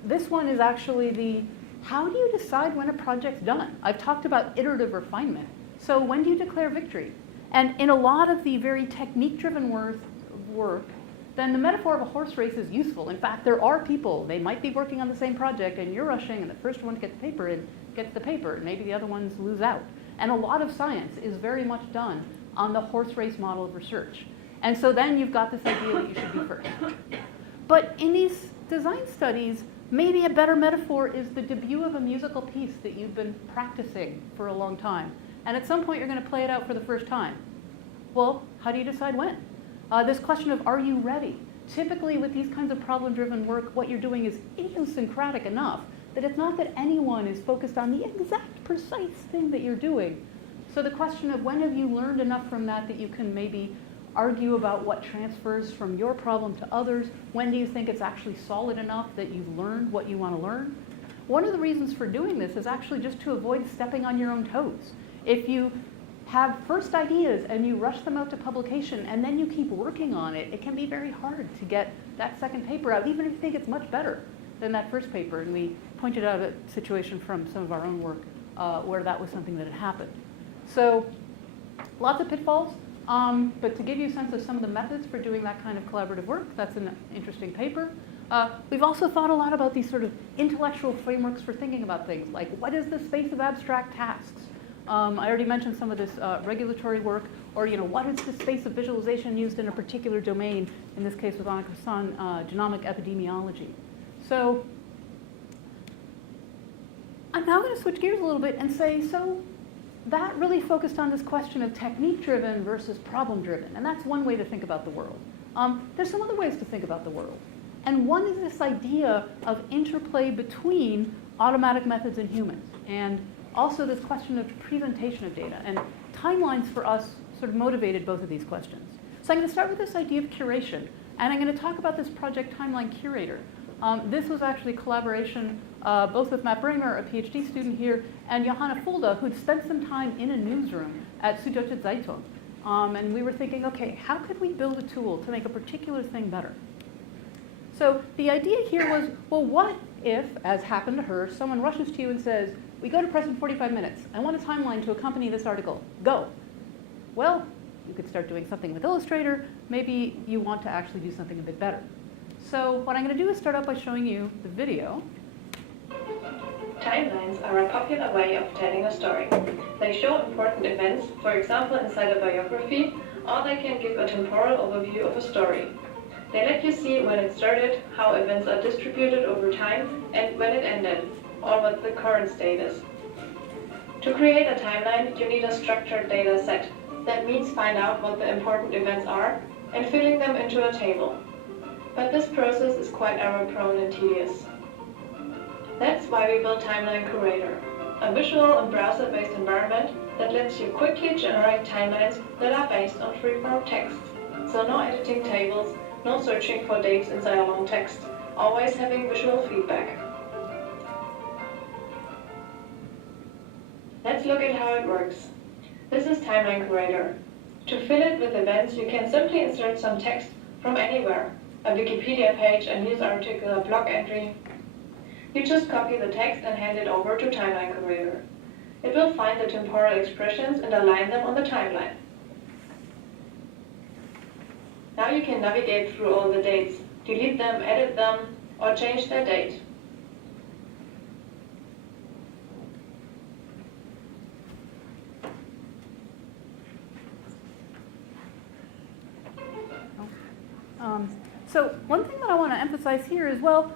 this one is actually the, how do you decide when a project's done? I've talked about iterative refinement. So when do you declare victory? And in a lot of the very technique-driven work, then the metaphor of a horse race is useful. In fact, there are people, they might be working on the same project, and you're rushing, and the first one to get the paper in gets the paper, and maybe the other ones lose out. And a lot of science is very much done on the horse race model of research. And so then you've got this idea that you should be first. But in these design studies, maybe a better metaphor is the debut of a musical piece that you've been practicing for a long time. And at some point, you're going to play it out for the first time. Well, how do you decide when? This question of, are you ready? Typically, with these kinds of problem-driven work, what you're doing is idiosyncratic enough that it's not that anyone is focused on the exact, precise thing that you're doing. So the question of when have you learned enough from that that you can maybe argue about what transfers from your problem to others? When do you think it's actually solid enough that you've learned what you want to learn? One of the reasons for doing this is actually just to avoid stepping on your own toes. If you have first ideas and you rush them out to publication and then you keep working on it, it can be very hard to get that second paper out, even if you think it's much better than that first paper. And we pointed out a situation from some of our own work where that was something that had happened. So lots of pitfalls, but to give you a sense of some of the methods for doing that kind of collaborative work, that's an interesting paper. We've also thought a lot about these sort of intellectual frameworks for thinking about things, like what is the space of abstract tasks? I already mentioned some of this regulatory work, or what is the space of visualization used in a particular domain, in this case with Annika-san, genomic epidemiology. So I'm now going to switch gears a little bit and say, so that really focused on this question of technique-driven versus problem-driven, and that's one way to think about the world. There's some other ways to think about the world, and one is this idea of interplay between automatic methods and humans, and also this question of presentation of data. And timelines for us sort of motivated both of these questions. So I'm going to start with this idea of curation, and I'm going to talk about this project TimeLineCurator. This was actually a collaboration both with Matt Bringer, a PhD student here, and Johanna Fulda, who'd spent some time in a newsroom at Süddeutsche Zeitung. And we were thinking, okay, how could we build a tool to make a particular thing better? So the idea here was, well, what if, as happened to her, someone rushes to you and says, we go to press in 45 minutes. I want a timeline to accompany this article. Go. Well, you could start doing something with Illustrator. Maybe you want to actually do something a bit better. So what I'm going to do is start out by showing you the video. Timelines are a popular way of telling a story. They show important events, for example inside a biography, or they can give a temporal overview of a story. They let you see when it started, how events are distributed over time, and when it ended, or what the current state is. To create a timeline, you need a structured data set. That means find out what the important events are and filling them into a table. But this process is quite error-prone and tedious. That's why we built TimeLineCurator, a visual and browser-based environment that lets you quickly generate timelines that are based on free-form text. So no editing tables, no searching for dates inside a long text, always having visual feedback. Let's look at how it works. This is TimeLineCurator. To fill it with events, you can simply insert some text from anywhere, a Wikipedia page, a news article, a blog entry. You just copy the text and hand it over to TimeLineCurator. It will find the temporal expressions and align them on the timeline. Now you can navigate through all the dates, delete them, edit them, or change their date. So one thing that I want to emphasize here is, well,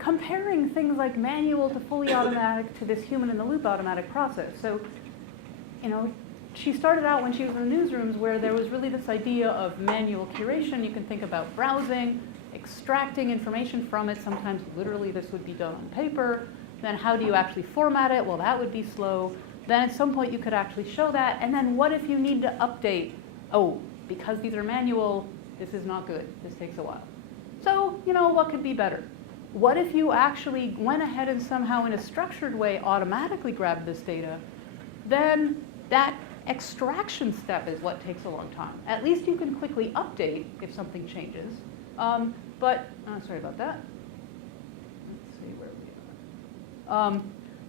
comparing things like manual to fully automatic to this human-in-the-loop automatic process. So, she started out when she was in the newsrooms where there was really this idea of manual curation. You can think about browsing, extracting information from it. Sometimes literally this would be done on paper. Then how do you actually format it? Well, that would be slow. Then at some point you could actually show that. And then what if you need to update? Oh, because these are manual, this is not good. This takes a while. So, what could be better? What if you actually went ahead and somehow in a structured way automatically grabbed this data? Then that extraction step is what takes a long time. At least you can quickly update if something changes. Sorry about that. Let's see where we are.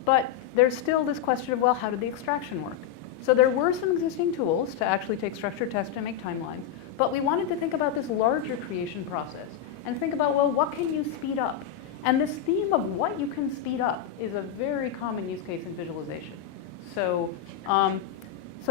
But there's still this question of, well, how did the extraction work? So there were some existing tools to actually take structured text and make timelines, but we wanted to think about this larger creation process and think about, well, what can you speed up? And this theme of what you can speed up is a very common use case in visualization. So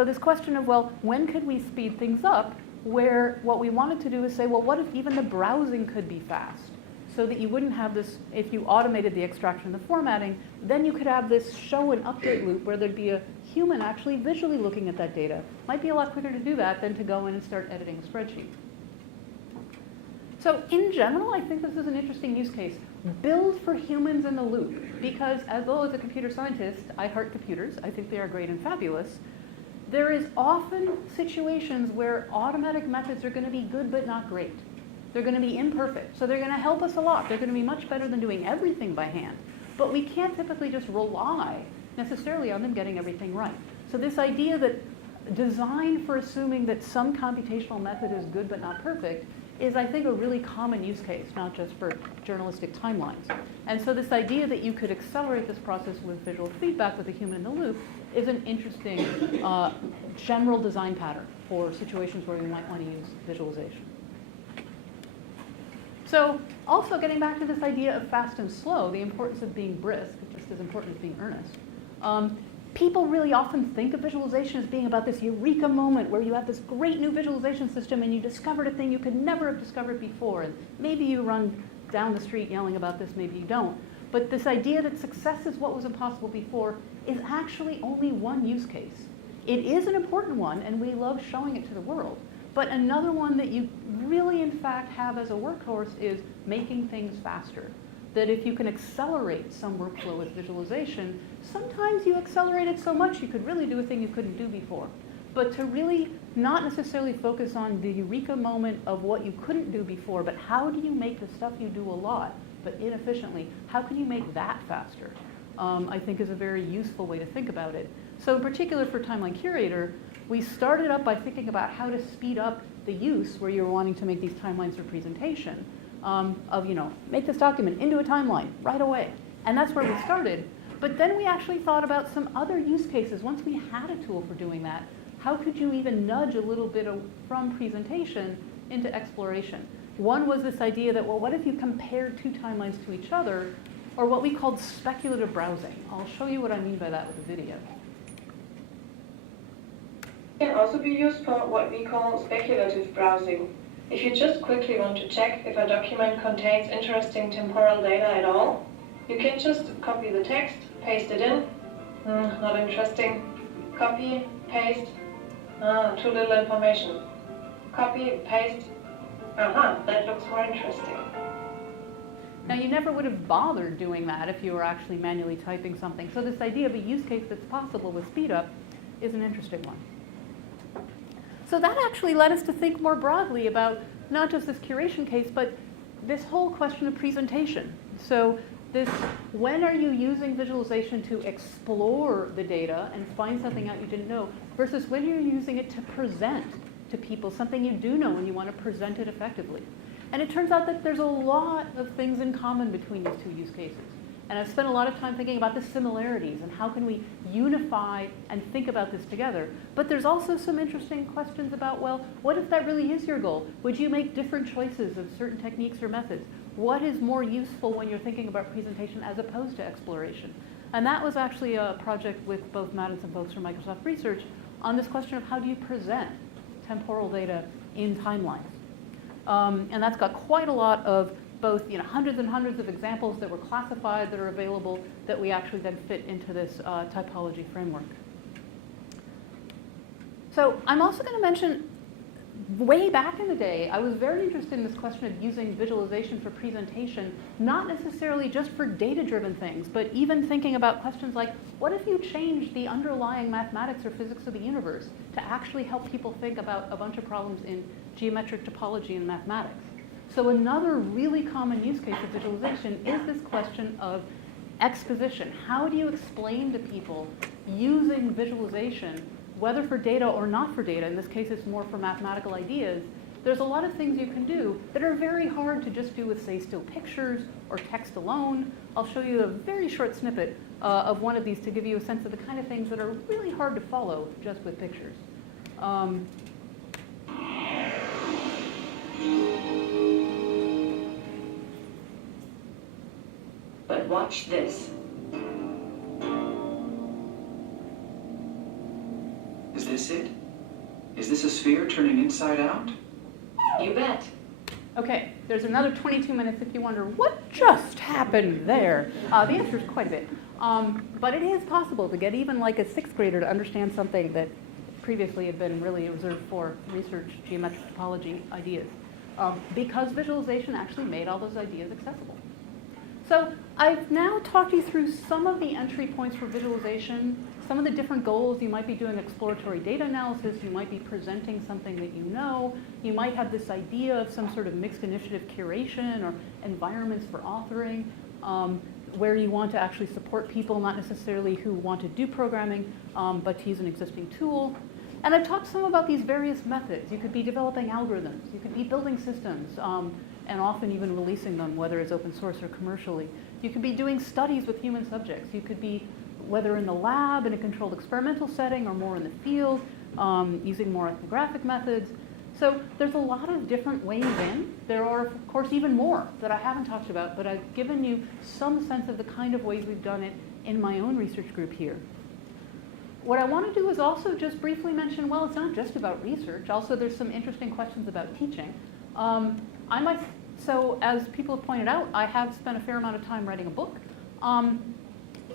this question of, well, when could we speed things up, where what we wanted to do is say, well, what if even the browsing could be fast? So that you wouldn't have this, if you automated the extraction and the formatting, then you could have this show and update loop where there'd be a human actually visually looking at that data. Might be a lot quicker to do that than to go in and start editing a spreadsheet. So in general, I think this is an interesting use case. Build for humans in the loop, because as well as a computer scientist, I heart computers. I think they are great and fabulous. There is often situations where automatic methods are going to be good but not great. They're going to be imperfect, so they're going to help us a lot. They're going to be much better than doing everything by hand. But we can't typically just rely necessarily on them getting everything right. So this idea that design for assuming that some computational method is good but not perfect is, I think, a really common use case, not just for journalistic timelines. And so this idea that you could accelerate this process with visual feedback with a human in the loop is an interesting general design pattern for situations where we might want to use visualization. So also getting back to this idea of fast and slow, the importance of being brisk, just as important as being earnest. People really often think of visualization as being about this eureka moment where you have this great new visualization system and you discovered a thing you could never have discovered before. And maybe you run down the street yelling about this, maybe you don't. But this idea that success is what was impossible before is actually only one use case. It is an important one, and we love showing it to the world. But another one that you really, in fact, have as a workhorse is making things faster. That if you can accelerate some workflow with visualization, sometimes you accelerate it so much you could really do a thing you couldn't do before. But to really not necessarily focus on the eureka moment of what you couldn't do before, but how do you make the stuff you do a lot, but inefficiently, how can you make that faster? I think is a very useful way to think about it. So in particular for TimeLineCurator, we started up by thinking about how to speed up the use where you're wanting to make these timelines for presentation. Make this document into a timeline right away. And that's where we started. But then we actually thought about some other use cases. Once we had a tool for doing that, how could you even nudge a little bit from presentation into exploration? One was this idea that, well, what if you compared two timelines to each other, or what we called speculative browsing? I'll show you what I mean by that with a video. It can also be used for what we call speculative browsing. If you just quickly want to check if a document contains interesting temporal data at all, you can just copy the text, paste it in, not interesting, copy, paste, too little information, copy, paste, that looks more interesting. Now, you never would have bothered doing that if you were actually manually typing something. So this idea of a use case that's possible with speed up is an interesting one. So that actually led us to think more broadly about not just this curation case, but this whole question of presentation. So when are you using visualization to explore the data and find something out you didn't know, versus when you're using it to present to people, something you do know and you want to present it effectively. And it turns out that there's a lot of things in common between these two use cases. And I've spent a lot of time thinking about the similarities and how can we unify and think about this together. But there's also some interesting questions about, well, what if that really is your goal? Would you make different choices of certain techniques or methods? What is more useful when you're thinking about presentation as opposed to exploration? And that was actually a project with both Matt and some folks from Microsoft Research on this question of how do you present temporal data in timelines. And that's got quite a lot of both hundreds and hundreds of examples that were classified that are available that we actually then fit into this typology framework. So I'm also going to mention, way back in the day, I was very interested in this question of using visualization for presentation, not necessarily just for data-driven things, but even thinking about questions like, what if you changed the underlying mathematics or physics of the universe to actually help people think about a bunch of problems in geometric topology and mathematics? So another really common use case of visualization is this question of exposition. How do you explain to people using visualization, whether for data or not for data? In this case, it's more for mathematical ideas. There's a lot of things you can do that are very hard to just do with, say, still pictures or text alone. I'll show you a very short snippet of one of these to give you a sense of the kind of things that are really hard to follow just with pictures. But watch this. Is this it? Is this a sphere turning inside out? You bet. Okay, there's another 22 minutes if you wonder, what just happened there? The answer is quite a bit. But it is possible to get even like a sixth grader to understand something that previously had been really reserved for research geometric topology ideas. Because visualization actually made all those ideas accessible. So I've now talked you through some of the entry points for visualization, some of the different goals. You might be doing exploratory data analysis. You might be presenting something that you know. You might have this idea of some sort of mixed initiative curation or environments for authoring, where you want to actually support people, not necessarily who want to do programming, but to use an existing tool. And I've talked some about these various methods. You could be developing algorithms. You could be building systems, and often even releasing them, whether it's open source or commercially. You could be doing studies with human subjects. You could be, whether in the lab, in a controlled experimental setting, or more in the field, using more ethnographic methods. So there's a lot of different ways in. There are, of course, even more that I haven't talked about, but I've given you some sense of the kind of ways we've done it in my own research group here. What I want to do is also just briefly mention, well, it's not just about research. Also, there's some interesting questions about teaching. So as people have pointed out, I have spent a fair amount of time writing a book.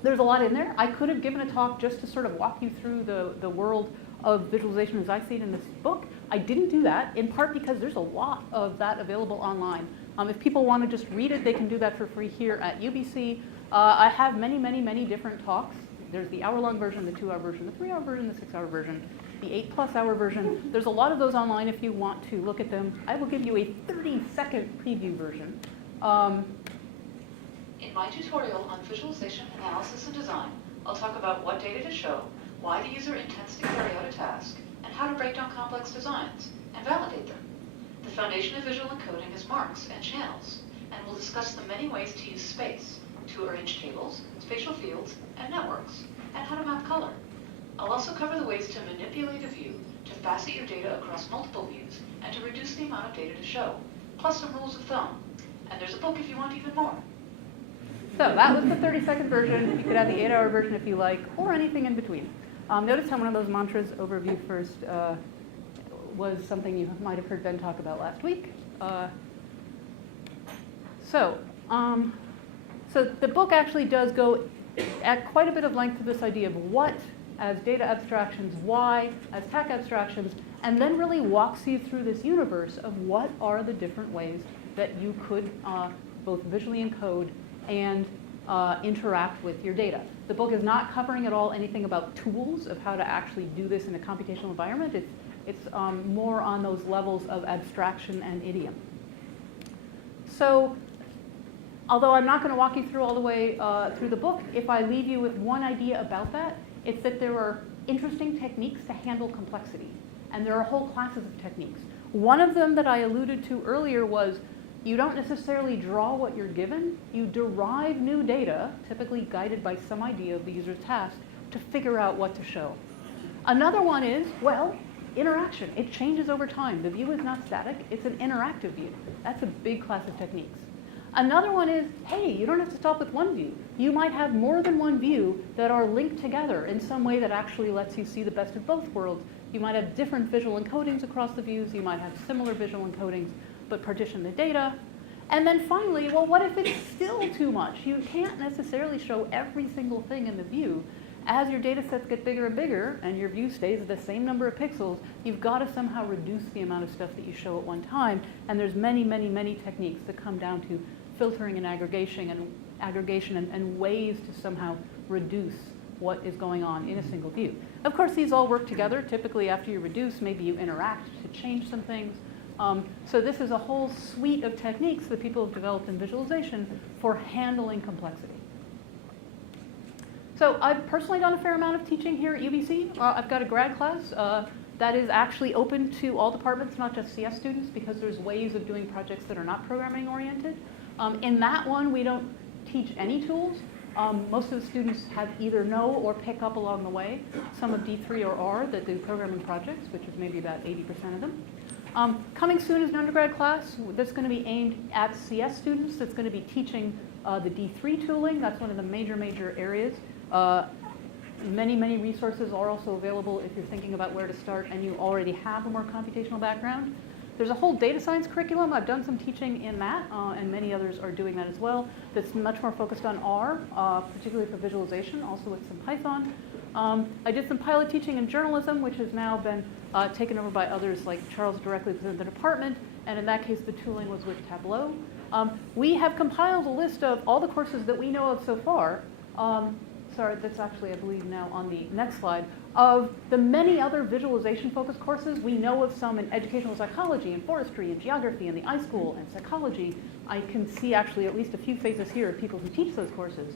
There's a lot in there. I could have given a talk just to sort of walk you through the world of visualization as I see it in this book. I didn't do that, in part because there's a lot of that available online. If people want to just read it, they can do that for free here at UBC. I have many, many, many different talks. There's the hour-long version, the 2-hour version, the 3-hour version, the 6-hour version, the 8+ hour version. There's a lot of those online if you want to look at them. I will give you a 30-second preview version. In my tutorial on visualization, analysis, and design, I'll talk about what data to show, why the user intends to carry out a task, and how to break down complex designs and validate them. The foundation of visual encoding is marks and channels, and we'll discuss the many ways to use space to arrange tables, spatial fields, and networks, and how to map color. I'll also cover the ways to manipulate a view, to facet your data across multiple views, and to reduce the amount of data to show, plus some rules of thumb. And there's a book if you want even more. So that was the 30-second version. You could have the 8-hour version if you like, or anything in between. Notice how one of those mantras, overview first, was something you might have heard Ben talk about last week. So the book actually does go at quite a bit of length to this idea of what as data abstractions, why as tech abstractions, and then really walks you through this universe of what are the different ways that you could both visually encode and interact with your data. The book is not covering at all anything about tools of how to actually do this in a computational environment. It's more on those levels of abstraction and idiom. So, although I'm not going to walk you through all the way through the book, if I leave you with one idea about that, it's that there are interesting techniques to handle complexity. And there are whole classes of techniques. One of them that I alluded to earlier was you don't necessarily draw what you're given, you derive new data, typically guided by some idea of the user's task, to figure out what to show. Another one is, well, interaction. It changes over time. The view is not static, it's an interactive view. That's a big class of techniques. Another one is, hey, you don't have to stop with one view. You might have more than one view that are linked together in some way that actually lets you see the best of both worlds. You might have different visual encodings across the views. You might have similar visual encodings, but partition the data. And then finally, well, what if it's still too much? You can't necessarily show every single thing in the view. As your data sets get bigger and bigger, and your view stays at the same number of pixels, you've got to somehow reduce the amount of stuff that you show at one time. And there's many, many, many techniques that come down to filtering and aggregation and ways to somehow reduce what is going on in a single view. Of course, these all work together. Typically, after you reduce, maybe you interact to change some things. So this is a whole suite of techniques that people have developed in visualization for handling complexity. So I've personally done a fair amount of teaching here at UBC. I've got a grad class that is actually open to all departments, not just CS students, because there's ways of doing projects that are not programming oriented. In that one, we don't teach any tools. Most of the students have either know or pick up along the way some of D3 or R that do programming projects, which is maybe about 80% of them. Coming soon is an undergrad class that's going to be aimed at CS students. That's going to be teaching the D3 tooling. That's one of the major areas. Many resources are also available if you're thinking about where to start and you already have a more computational background. There's a whole data science curriculum. I've done some teaching in that, and many others are doing that as well. That's much more focused on R, particularly for visualization, also with some Python. I did some pilot teaching in journalism, which has now been taken over by others like Charles directly within the department, and in that case, the tooling was with Tableau. We have compiled a list of all the courses that we know of so far. Sorry, that's actually, I believe, now on the next slide. Of the many other visualization-focused courses, we know of some in educational psychology and forestry and geography and the iSchool and psychology. I can see actually at least a few faces here of people who teach those courses.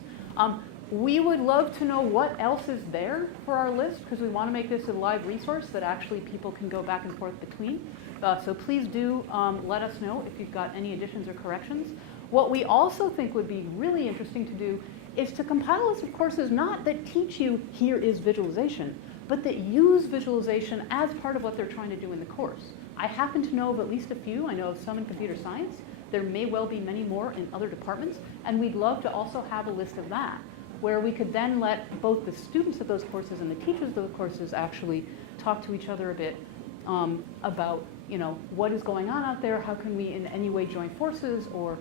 We would love to know what else is there for our list, because we want to make this a live resource that actually people can go back and forth between. So please do let us know if you've got any additions or corrections. What we also think would be really interesting to do is to compile a list of courses not that teach you here is visualization, but that use visualization as part of what they're trying to do in the course. I happen to know of at least a few. I know of some in computer science. There may well be many more in other departments, and we'd love to also have a list of that, where we could then let both the students of those courses and the teachers of the courses actually talk to each other a bit about, what is going on out there, how can we in any way join forces or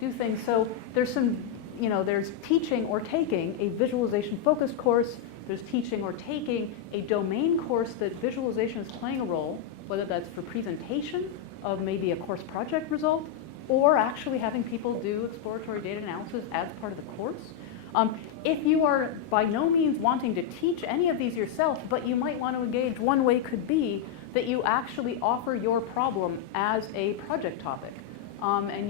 do things. So there's some there's teaching or taking a visualization-focused course. There's teaching or taking a domain course that visualization is playing a role, whether that's for presentation of maybe a course project result, or actually having people do exploratory data analysis as part of the course. If you are by no means wanting to teach any of these yourself, but you might want to engage, one way could be that you actually offer your problem as a project topic. And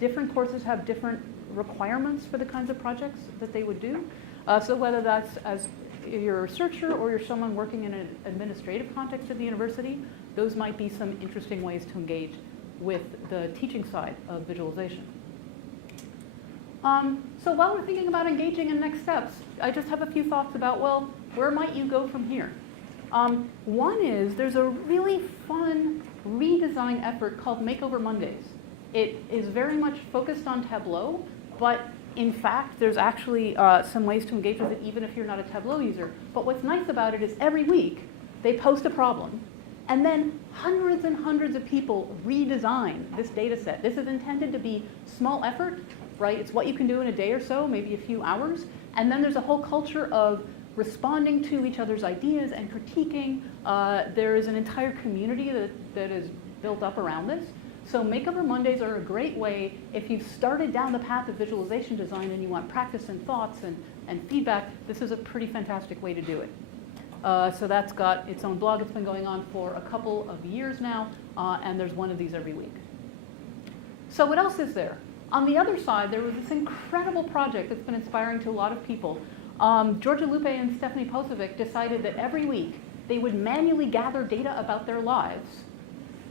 different courses have different requirements for the kinds of projects that they would do. So whether that's as you're a researcher or you're someone working in an administrative context at the university, those might be some interesting ways to engage with the teaching side of visualization. So while we're thinking about engaging in next steps, I just have a few thoughts about, well, where might you go from here? One is there's a really fun redesign effort called Makeover Mondays. It is very much focused on Tableau, but in fact, there's actually some ways to engage with it even if you're not a Tableau user. But what's nice about it is every week they post a problem, and then hundreds and hundreds of people redesign this data set. This is intended to be small effort, right? It's what you can do in a day or so, maybe a few hours. And then there's a whole culture of responding to each other's ideas and critiquing. There is an entire community that is built up around this. So Makeover Mondays are a great way if you've started down the path of visualization design and you want practice and thoughts and feedback. This is a pretty fantastic way to do it. So that's got its own blog. It's been going on for a couple of years now, and there's one of these every week. So what else is there? On the other side, there was this incredible project that's been inspiring to a lot of people. Georgia Lupe and Stephanie Posovic decided that every week They would manually gather data about their lives.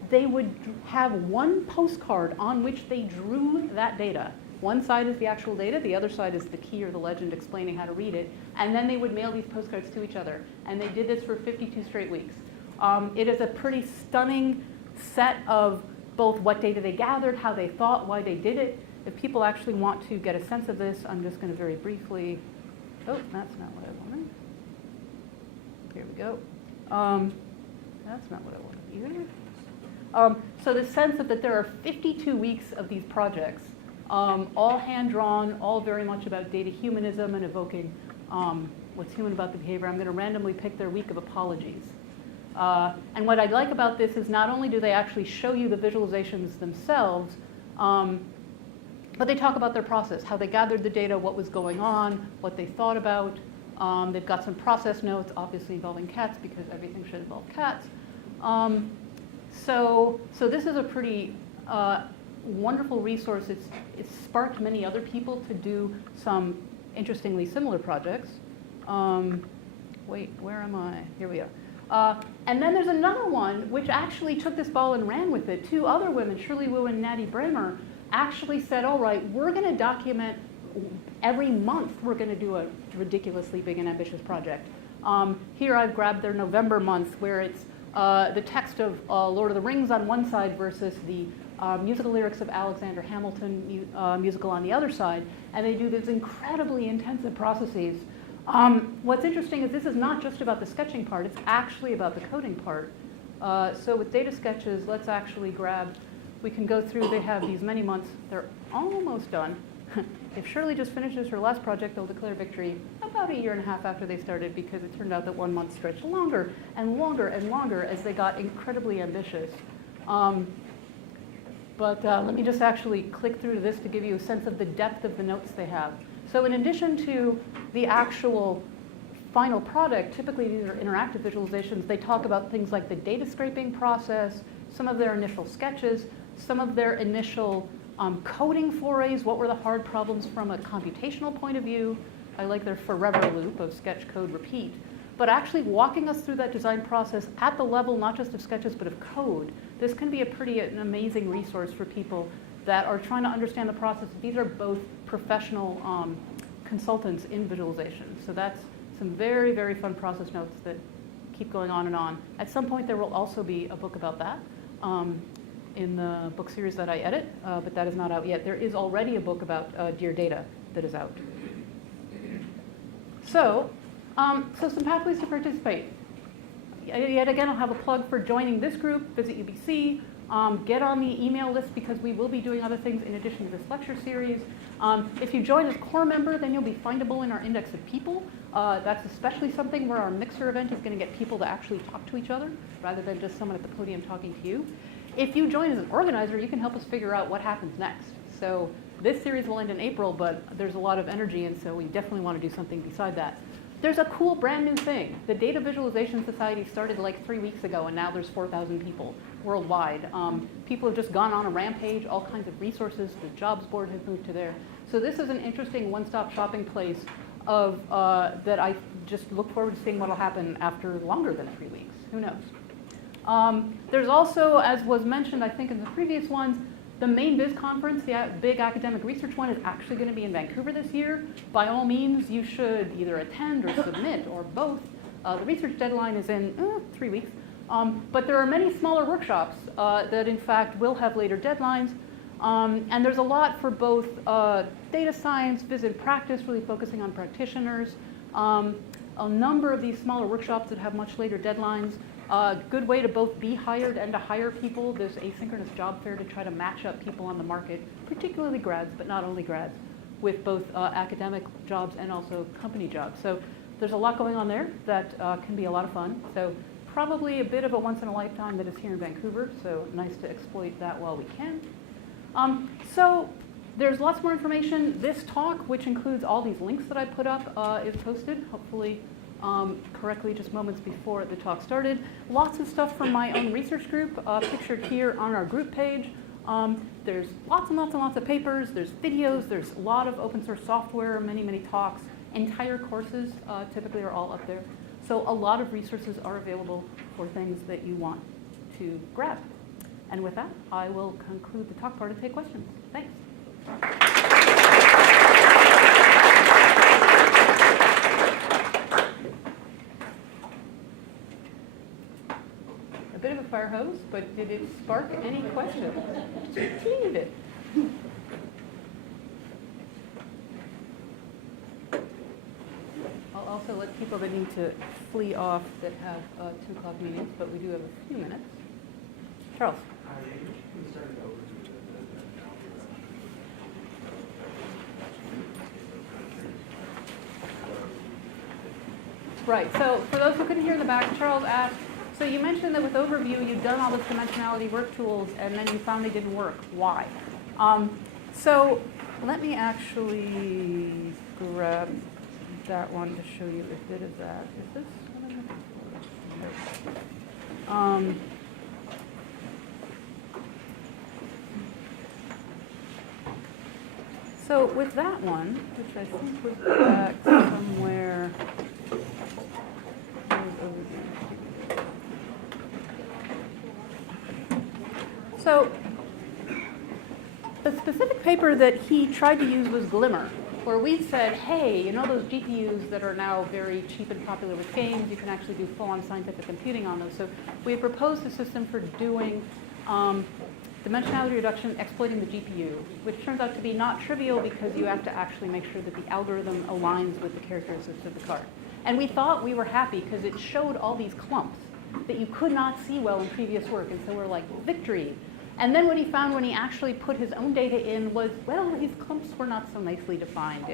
They would have one postcard on which they drew that data. One side is the actual data, the other side is the key or the legend explaining how to read it, and then they would mail these postcards to each other. And they did this for 52 straight weeks. It is a pretty stunning set of both what data they gathered, how they thought, why they did it. If people actually want to get a sense of this, I'm just going to very briefly, oh, that's not what I wanted. Here we go. That's not what I wanted either. So the sense of that there are 52 weeks of these projects, all hand-drawn, all very much about data humanism and evoking what's human about the behavior. I'm going to randomly pick their week of apologies. And what I like about this is not only do they actually show you the visualizations themselves, but they talk about their process, how they gathered the data, what was going on, what they thought about. They've got some process notes, obviously involving cats, because everything should involve cats. So this is a pretty wonderful resource. It's sparked many other people to do some interestingly similar projects. Wait, where am I? Here we are. And then there's another one which actually took this ball and ran with it. Two other women, Shirley Wu and Natty Bramer, actually said, all right, we're going to document every month. We're going to do a ridiculously big and ambitious project. Here I've grabbed their November month, where it's the text of Lord of the Rings on one side versus the musical lyrics of Alexander Hamilton musical on the other side. And they do these incredibly intensive processes. What's interesting is this is not just about the sketching part, it's actually about the coding part. So with data sketches, let's actually grab, we can go through, they have these many months, they're almost done. If Shirley just finishes her last project, they'll declare victory about 1.5 years after they started, because it turned out that 1 month stretched longer and longer and longer as they got incredibly ambitious. But let me just actually click through to this to give you a sense of the depth of the notes they have. So in addition to the actual final product, typically these are interactive visualizations, they talk about things like the data scraping process, some of their initial sketches, some of their initial coding forays, what were the hard problems from a computational point of view. I like their forever loop of sketch, code, repeat. But actually walking us through that design process at the level not just of sketches but of code, this can be an amazing resource for people that are trying to understand the process. These are both professional consultants in visualization. So that's some very, very fun process notes that keep going on and on. At some point there will also be a book about that in the book series that I edit, but that is not out yet. There is already a book about Dear Data that is out. So some pathways to participate. Yet again, I'll have a plug for joining this group, visit UBC, get on the email list because we will be doing other things in addition to this lecture series. If you join as core member, then you'll be findable in our index of people. That's especially something where our mixer event is going to get people to actually talk to each other rather than just someone at the podium talking to you. If you join as an organizer, you can help us figure out what happens next. So this series will end in April, but there's a lot of energy, and so we definitely want to do something beside that. There's a cool brand new thing. The Data Visualization Society started like 3 weeks ago, and now there's 4,000 people worldwide. People have just gone on a rampage, all kinds of resources. The jobs board has moved to there. So this is an interesting one-stop shopping place of that I just look forward to seeing what will happen after longer than 3 weeks. Who knows? There's also, as was mentioned, I think in the previous ones, the main Viz conference, the big academic research one, is actually going to be in Vancouver this year. By all means, you should either attend or submit or both. The research deadline is in 3 weeks. But there are many smaller workshops that, in fact, will have later deadlines. And there's a lot for both data science, Viz and practice, really focusing on practitioners. A number of these smaller workshops that have much later deadlines. Good way to both be hired and to hire people. There's asynchronous job fair to try to match up people on the market, particularly grads, but not only grads, with both academic jobs and also company jobs. So there's a lot going on there that can be a lot of fun. So probably a bit of a once in a lifetime that is here in Vancouver. So nice to exploit that while we can. So there's lots more information. This talk, which includes all these links that I put up, is posted, hopefully correctly just moments before the talk started. Lots of stuff from my own research group pictured here on our group page. There's lots and lots and lots of papers. There's videos. There's a lot of open source software, many, many talks. Entire courses typically are all up there. So a lot of resources are available for things that you want to grab. And with that, I will conclude the talk part and take questions. Thanks. A bit of a fire hose, but did it spark any questions? Just a teeny bit. I'll also let people that need to flee off that have 2 o'clock meetings, but we do have a few minutes. Charles. Right, so for those who couldn't hear in the back, Charles asked, so you mentioned that with Overview you'd done all this dimensionality work tools and then you found they didn't work. Why? So let me actually grab that one to show you if it is that. Is this what I'm looking for? So with that one, which I think was back somewhere. So the specific paper that he tried to use was Glimmer, where we said, hey, you know those GPUs that are now very cheap and popular with games, you can actually do full-on scientific computing on those. So we had proposed a system for doing dimensionality reduction exploiting the GPU, which turns out to be not trivial because you have to actually make sure that the algorithm aligns with the characteristics of the card. And we thought we were happy because it showed all these clumps that you could not see well in previous work, and so we're like, victory. And then what he found when he actually put his own data in was, well, these clumps were not so nicely defined.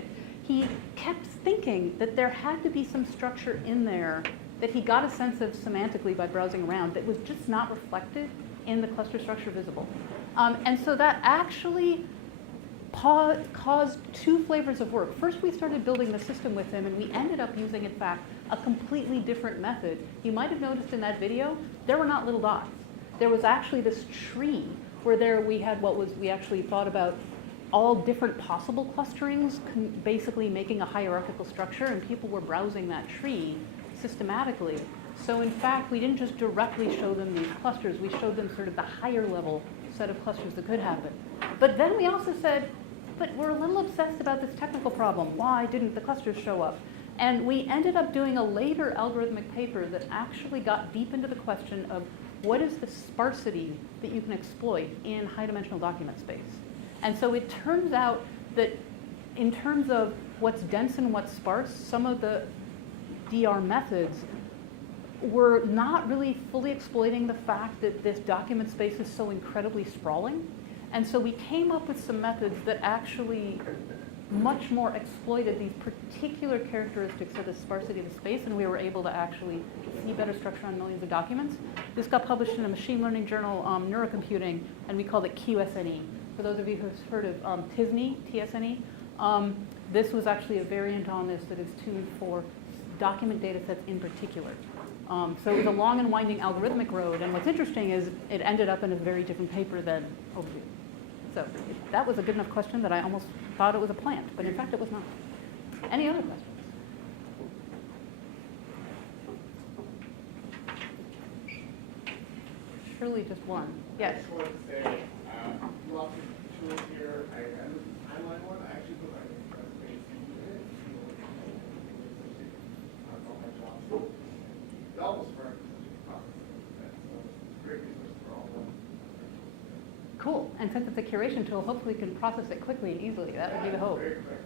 He kept thinking that there had to be some structure in there that he got a sense of semantically by browsing around that was just not reflected in the cluster structure visible. And so that actually caused 2 flavors of work. First, we started building the system with him, and we ended up using, in fact, a completely different method. You might have noticed in that video, there were not little dots. There was actually this tree where there we had we actually thought about all different possible clusterings, basically making a hierarchical structure, and people were browsing that tree systematically. So in fact, we didn't just directly show them these clusters, we showed them sort of the higher level set of clusters that could happen. But then we also said, but we're a little obsessed about this technical problem. Why didn't the clusters show up? And we ended up doing a later algorithmic paper that actually got deep into the question of what is the sparsity that you can exploit in high-dimensional document space. And so it turns out that in terms of what's dense and what's sparse, some of the DR methods were not really fully exploiting the fact that this document space is so incredibly sprawling. And so we came up with some methods that actually much more exploited these particular characteristics of the sparsity of the space, and we were able to actually see better structure on millions of documents. This got published in a machine learning journal, Neurocomputing, and we called it QSNE. For those of you who've heard of TSNE, TSNE, this was actually a variant on this that is tuned for document data sets in particular. So it was a long and winding algorithmic road, and what's interesting is it ended up in a very different paper than Overview. So that was a good enough question that I almost thought it was a plant, but in fact it was not. Any other questions? Surely just one. Yes? I just wanted to say, you offered tools here. I the timeline one. I actually put my resume in it. It almost for great resource for all of them. Cool. And since it's a curation tool, hopefully we can process it quickly and easily. That would be the hope. Very quick.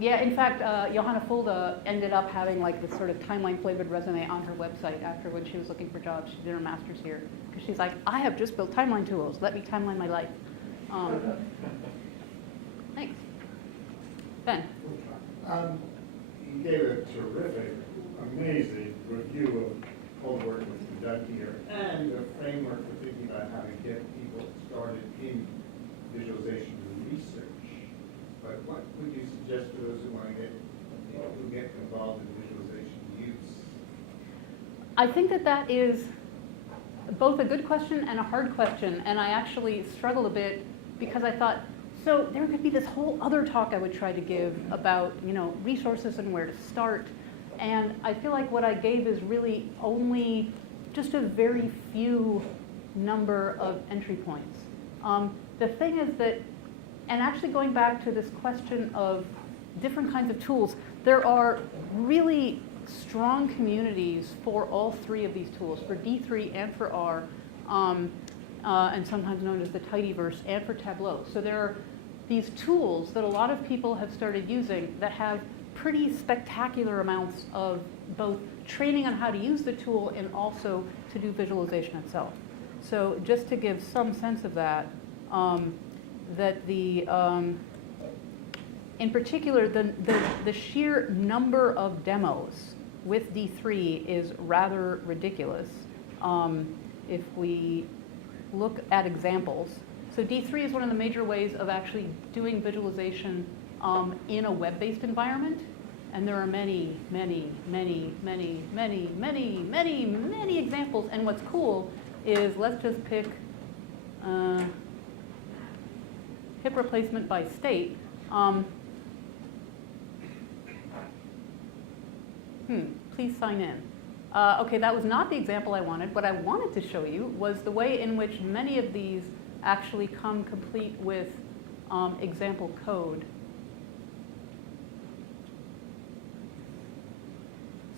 Yeah, in fact, Johanna Fulda ended up having like this sort of timeline-flavored resume on her website after when she was looking for jobs. She did her master's here. Because she's like, I have just built timeline tools. Let me timeline my life. Thanks. Ben. You gave a terrific, amazing review of all the work that's been done here and a framework for thinking about how to get people started in visualization and research. But what would you suggest to those who want to get involved in visualization use? I think that is both a good question and a hard question, and I actually struggled a bit because I thought, so there could be this whole other talk I would try to give about, resources and where to start. And I feel like what I gave is really only just a very few number of entry points. The thing is that, and actually going back to this question of different kinds of tools, there are really strong communities for all three of these tools, for D3 and for R, and sometimes known as the tidyverse, and for Tableau. So there are these tools that a lot of people have started using that have pretty spectacular amounts of both training on how to use the tool and also to do visualization itself. So just to give some sense of that, that the in particular, the sheer number of demos with D3 is rather ridiculous. If we look at examples, so D3 is one of the major ways of actually doing visualization in a web-based environment. And there are many, many, many, many, many, many, many, many examples. And what's cool is, let's just pick hip replacement by state. Please sign in. Okay, that was not the example I wanted. What I wanted to show you was the way in which many of these actually come complete with example code.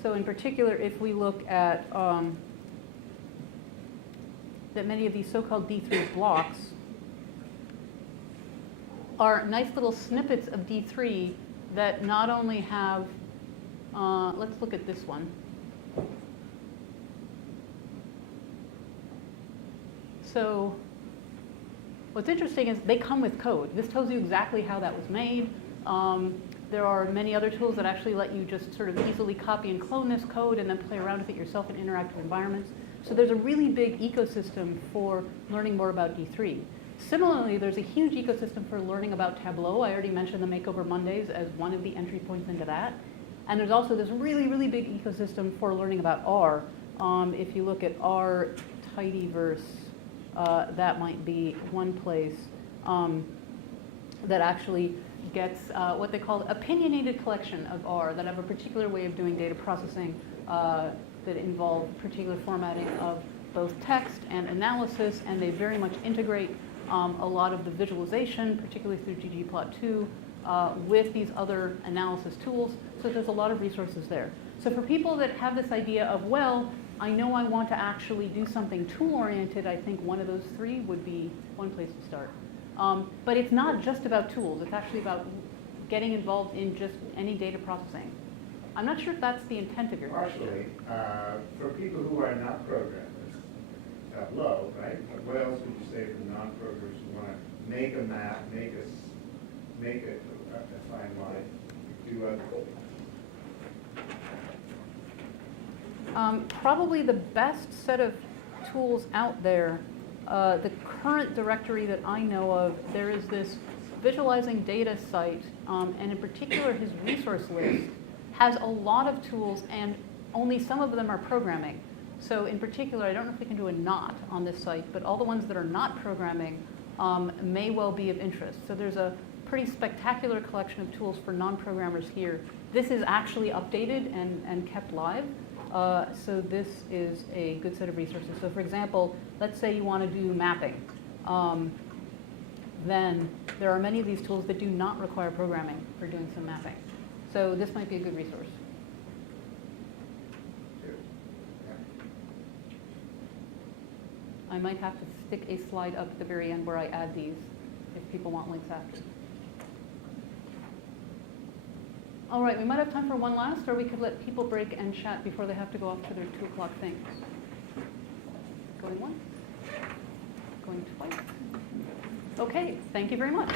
So in particular, if we look at that many of these so-called D3 blocks are nice little snippets of D3 that not only have, let's look at this one. So what's interesting is they come with code. This tells you exactly how that was made. There are many other tools that actually let you just sort of easily copy and clone this code and then play around with it yourself in interactive environments. So there's a really big ecosystem for learning more about D3. Similarly, there's a huge ecosystem for learning about Tableau. I already mentioned the Makeover Mondays as one of the entry points into that. And there's also this really, really big ecosystem for learning about R. If you look at R tidyverse, that might be one place that actually gets what they call opinionated collection of R that have a particular way of doing data processing that involve particular formatting of both text and analysis, and they very much integrate a lot of the visualization, particularly through ggplot2, with these other analysis tools. So there's a lot of resources there. So for people that have this idea of, well, I know I want to actually do something tool-oriented, I think one of those three would be one place to start. But it's not just about tools. It's actually about getting involved in just any data processing. I'm not sure if that's the intent of your question. Partially, for people who are not programmers, Tableau, right? But what else would you say for non-programmers who want to make a map, make a fine line, do other things? Probably the best set of tools out there, the current directory that I know of, there is this visualizing data site, and in particular his resource list has a lot of tools, and only some of them are programming. So in particular, I don't know if we can do a not on this site, but all the ones that are not programming may well be of interest. So there's a pretty spectacular collection of tools for non-programmers here. This is actually updated and kept live. So this is a good set of resources. So for example, let's say you want to do mapping. Then there are many of these tools that do not require programming for doing some mapping. So this might be a good resource. I might have to stick a slide up at the very end where I add these if people want links after. All right, we might have time for one last, or we could let people break and chat before they have to go off to their 2 o'clock things. Going once, going twice. Okay, thank you very much.